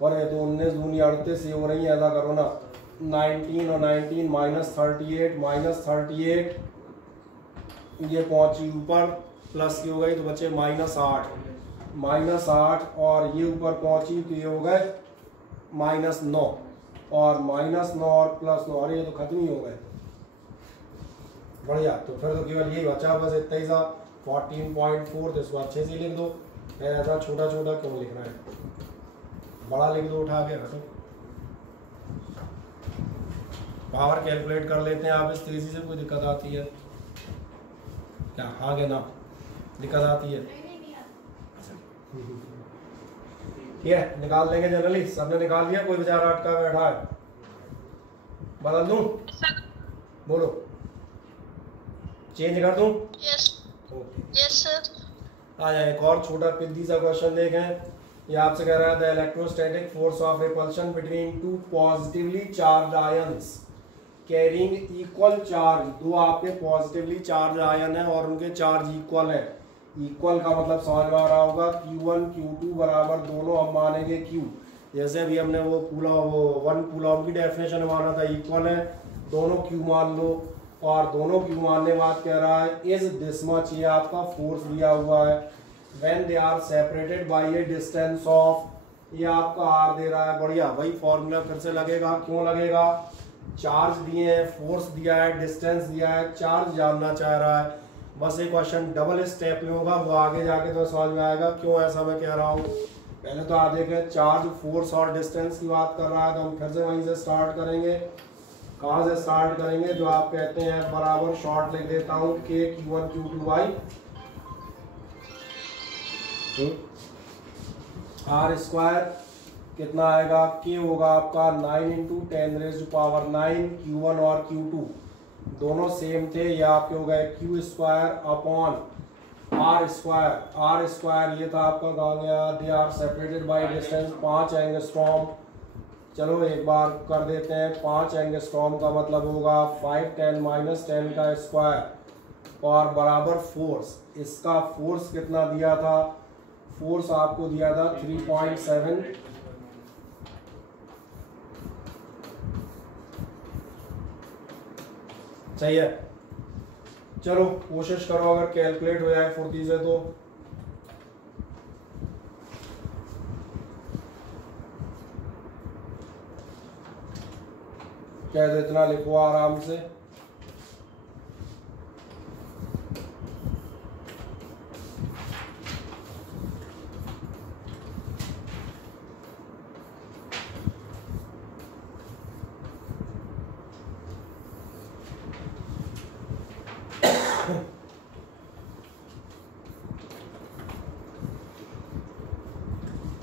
और ये तो 19 दूनी 38 ये हो रही है, ऐसा करो ना 19 और 19 -38 ये पहुंची ऊपर, प्लस की हो गई तो बचे -8 और ये ऊपर पहुंची तो ये हो गए -9 और -9 और +9, अरे ये तो खत्म ही हो गए। बढ़िया, तो फिर तो केवल यही बचा, बस इतना ही सा 14.4, तो इसको अच्छे से लिख दो। ऐसा छोटा छोटा क्यों लिख रहा है, बड़ा लिख दो उठा के, हटो। पावर कैलकुलेट कर लेते हैं आप इस तेजी से, कोई दिक्कत आती है क्या, आगे ना दिक्कत आती है, ठीक है निकाल लेंगे जनरली। सबने निकाल लिया, कोई बेचारा अटका बैठा है, बदल दूं, बोलो चेंज कर दूं? Yes sir. आ जाए एक और छोटा पिद्दी सा क्वेश्चन देखें। ये आपसे कह रहा है the electrostatic force of repulsion between 2 positively charge ions carrying equal charge. दो आपके पॉजिटिवली चार्ज आयन है और उनके चार्ज इक्वल है। इक्वल का मतलब समझ में आ रहा होगा, Q1 Q2 बराबर दोनों हम मानेंगे Q। जैसे अभी हमने वो 1 कूलॉम की डेफिनेशन माना था, इक्वल है, दोनों Q मान लो। और दोनों Q मानने बाद कह रहा है इज दिस मच, ये आपका फोर्स दिया हुआ है। When they are separated by a distance of, ये आपका R दे रहा है। बढ़िया, वही फॉर्मूला फिर से लगेगा। क्यों लगेगा, चार्ज दिए हैं, फोर्स दिया है, डिस्टेंस दिया है, चार्ज जानना चाह रहा है। बस एक क्वेश्चन डबल स्टेप में होगा, वो आगे जाके तो समझ में आएगा क्यों ऐसा मैं कह रहा हूँ। पहले तो आप देखें, चार्ज, फोर्स और डिस्टेंस की बात कर रहा है, तो हम फिर से वहीं से स्टार्ट करेंगे। कहाँ से स्टार्ट करेंगे, जो आप कहते हैं बराबर शॉर्ट लिख देता हूँ K Q1 Q2 R² कितना आएगा, K होगा आपका 9 इंटू 10⁹ Q1 और Q2 दोनों सेम थे, ये आपके हो गए Q square upon R square ये था आपका कहा गया, they are separated by distance 5 angstrom. चलो एक बार कर देते हैं, 5 एंगस्ट्रॉम का मतलब होगा 5 10 - 10 का स्क्वायर और बराबर फोर्स। इसका फोर्स कितना दिया था, फोर्स आपको दिया था 3.7 सही है। चलो कोशिश करो अगर कैलकुलेट हो जाए फुर्ती से तो। क्या इतना लिखो आराम से।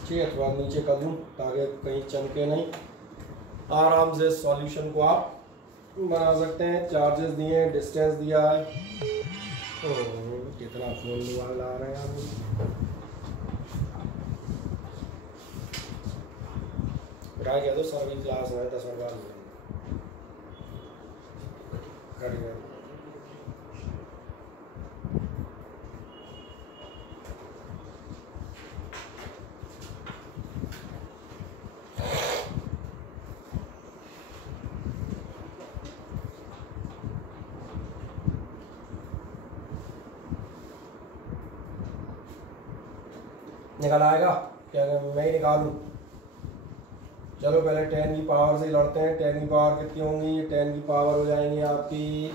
ठीक है, थोड़ा नीचे कर दूं ताकि कहीं चमके नहीं। आराम से सॉल्यूशन को आप बना सकते हैं। चार्जेस दिए हैं, डिस्टेंस दिया है। कितना फोन मोबाइल आ रहा है यार। राय कह दो सर्विस क्लास है 10 मिनट बाद निकल आएगा क्या, मैं ही निकालूं। चलो पहले 10 की पावर से लड़ते हैं। 10 की पावर कितनी होंगी, 10 की पावर हो जाएंगी आपकी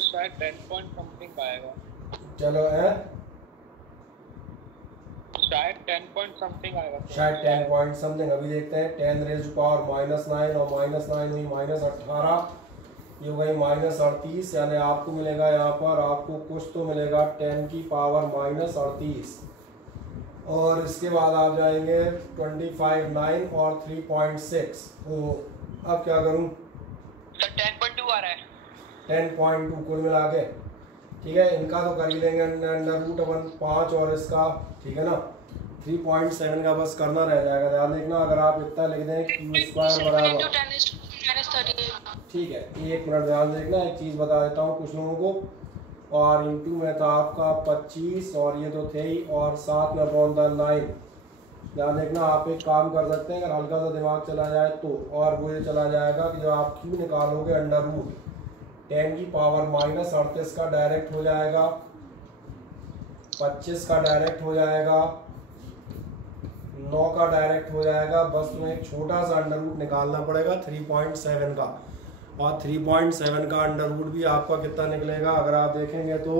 शायद 10 पॉइंट समथिंग आएगा। चलो है शायद 10 पॉइंट समथिंग आएगा, शायद 10 पॉइंट समथिंग। अभी देखते हैं। 10 रेज़ टू पावर -9 और -9 हुई -18, ये वही -38, यानी आपको मिलेगा यहाँ पर आपको कुछ तो मिलेगा 10 की पावर -38। और इसके बाद आप जाएंगे 25 9 और 3.6। तो अब क्या करूँ, सर 10.2 आ रहा है। 10.2 कुल मिला के। ठीक है, इनका तो कर ही लेंगे √1 5 और इसका, ठीक है ना। 3.7 का बस करना रह जाएगा। ध्यान देखना, अगर आप इतना लिख दें Q स्क्वायर बराबर, ठीक है, एक मिनट ध्यान देखना। एक चीज़ बता देता हूँ कुछ लोगों को। और इंटू में था आपका 25 और ये तो थे ही, और 7 में अपॉन 9। ध्यान देखना, आप एक काम कर सकते हैं, अगर हल्का सा दिमाग चला जाए तो, और वो ये चला जाएगा कि जब आप Q निकालोगे √10 की पावर -38 का डायरेक्ट हो जाएगा, 25 का डायरेक्ट हो जाएगा, 9 का डायरेक्ट हो जाएगा। बस तुम्हें एक छोटा सा अंडर रूट निकालना पड़ेगा 3.7 का। और 3.7 का अंडर रूट भी आपका कितना निकलेगा, अगर आप देखेंगे तो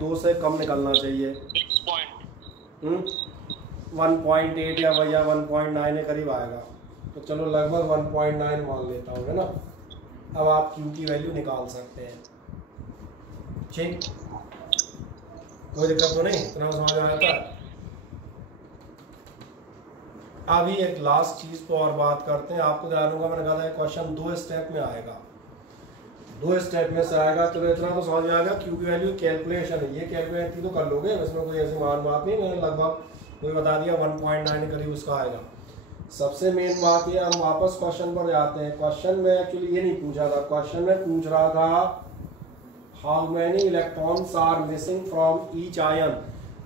2 से कम निकलना चाहिए। 1.8 या भैया 1.9 के करीब आएगा। तो चलो लगभग 1.9 मान लेता हूँ, है ना। अब आप Q की वैल्यू निकाल सकते हैं। ठीक, कोई दिक्कत तो नहीं, इतना समझ आया था। अभी एक लास्ट चीज को और बात करते हैं। आपको ध्यान होगा मैंने कहा था क्वेश्चन 2 स्टेप में आएगा, 2 स्टेप में से आएगा। तो इतना तो समझ में आएगा Q की वैल्यू कैलकुलेशन है, ये कैलकुलेट थी तो कर लोगे, इसमें कोई ऐसी मान बात नहीं। मैंने लगभग कोई बता दिया 1.9 के करीब उसका आएगा। सबसे मेन बात ये, हम वापस क्वेश्चन पर जाते हैं। क्वेश्चन में एक्चुअली ये नहीं पूछा था, क्वेश्चन में पूछ रहा था how many electrons are missing from each ion,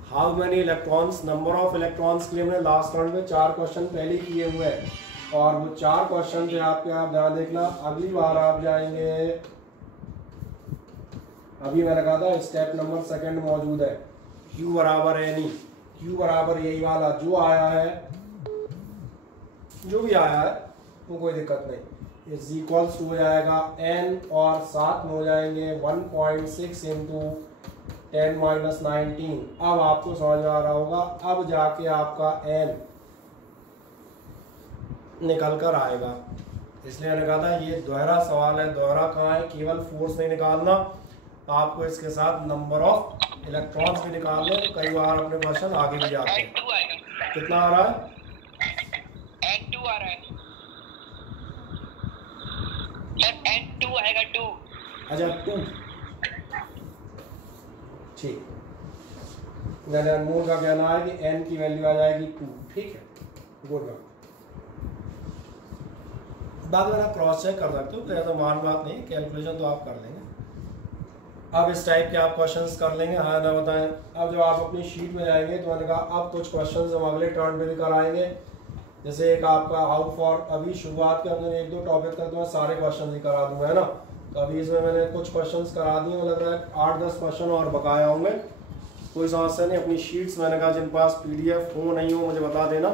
how many electrons, number of electrons के लिए हमने लास्ट राउंड में 4 क्वेश्चन पहले किए हुए हैं, और वो 4 क्वेश्चन थे आपके। आप ध्यान देखना, अगली बार आप जाएंगे, अभी मैंने कहा था स्टेप नंबर 2 मौजूद है। Q बराबर एनी, Q बराबर यही वाला जो आया है, जो भी आया है वो कोई दिक्कत नहीं, इज इक्वल्स टू हो जाएगा n, और साथ में हो जाएंगे 1.6 इंटू 10 - 19। अब आपको समझ में आ रहा होगा, अब जाके आपका n निकल कर आएगा। इसलिए मैंने कहा था ये दोहरा सवाल है। दोहरा कहाँ है, केवल फोर्स नहीं निकालना, आपको इसके साथ नंबर ऑफ इलेक्ट्रॉन्स भी निकाल लें तो कई बार अपने क्वेश्चन आगे भी जाते हैं। N2 आएगा। कितना आ रहा है? N2 आ रहा है सर, N2 आएगा 2। अच्छा 2, ठीक। यानी अनमोल का कहना है कि n की वैल्यू आ जाएगी 2, ठीक है, गुड। बाद में आप क्रॉस चेक कर सकते हो, तो ऐसा मान बात नहीं, कैलकुलेशन तो आप कर लेंगे। अब इस टाइप के आप क्वेश्चंस कर लेंगे, हाँ ना बताएं। अब जब आप अपनी शीट में जाएंगे तो मैंने कहा अब कुछ क्वेश्चंस हम अगले टर्न पे भी कराएंगे। जैसे एक आपका हाउ फॉर, अभी शुरुआत के अंदर 1-2 टॉपिक तक तो मैं सारे क्वेश्चन ही करा दूंगा, है ना। तो अभी इसमें मैंने कुछ क्वेश्चंस करा दिए, लग रहा है 8-10 क्वेश्चन और बकाया होंगे। कोई समस्या नहीं, अपनी शीट्स मैंने कहा जिन पास PDF हो नहीं हो मुझे बता देना,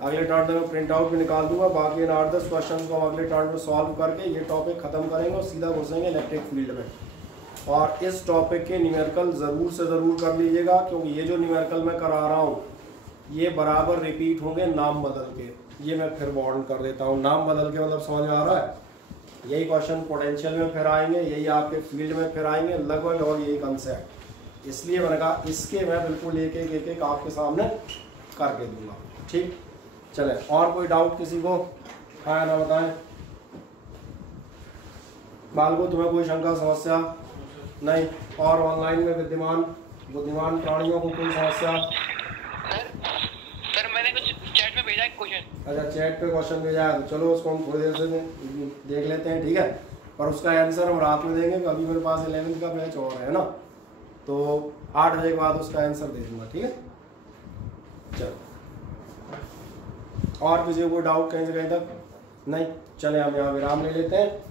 अगले टर्न में प्रिंट आउट भी निकाल दूंगा। बाकी इन 8-10 क्वेश्चन को हम अगले टर्न में सॉल्व करके ये टॉपिक खत्म करेंगे और सीधा घुसेंगे इलेक्ट्रिक फील्ड में। और इस टॉपिक के न्यूमेरिकल ज़रूर से ज़रूर कर लीजिएगा, क्योंकि ये जो न्यूमेरिकल मैं करा रहा हूँ ये बराबर रिपीट होंगे नाम बदल के। ये मैं फिर वार्न कर देता हूँ, नाम बदल के मतलब समझ में आ रहा है। यही क्वेश्चन पोटेंशियल में फिर आएंगे, यही आपके फील्ड में फिर आएंगे, लगभग और यही कंसेप्ट। इसलिए मैंने कहा इसके मैं बिल्कुल एक आपके सामने करके दूंगा, ठीक। चले, और कोई डाउट किसी को? हाँ ना बताएं। बालको तुम्हें कोई शंका समस्या नहीं? और ऑनलाइन में बुद्धिमान प्राणियों को कोई समस्या? सर मैंने कुछ चैट में भेजा है क्वेश्चन। अच्छा, चैट पे क्वेश्चन भेजा है, तो चलो उसको हम थोड़ी देर से देख लेते हैं, ठीक है। और उसका आंसर हम रात में देंगे, अभी मेरे पास 11 का बैच और है ना, तो 8 बजे के बाद उसका आंसर दे दूंगा, ठीक है। चलो, और किसी को कोई डाउट कहीं से कहीं तक नहीं? चले हम यहाँ विराम ले लेते हैं।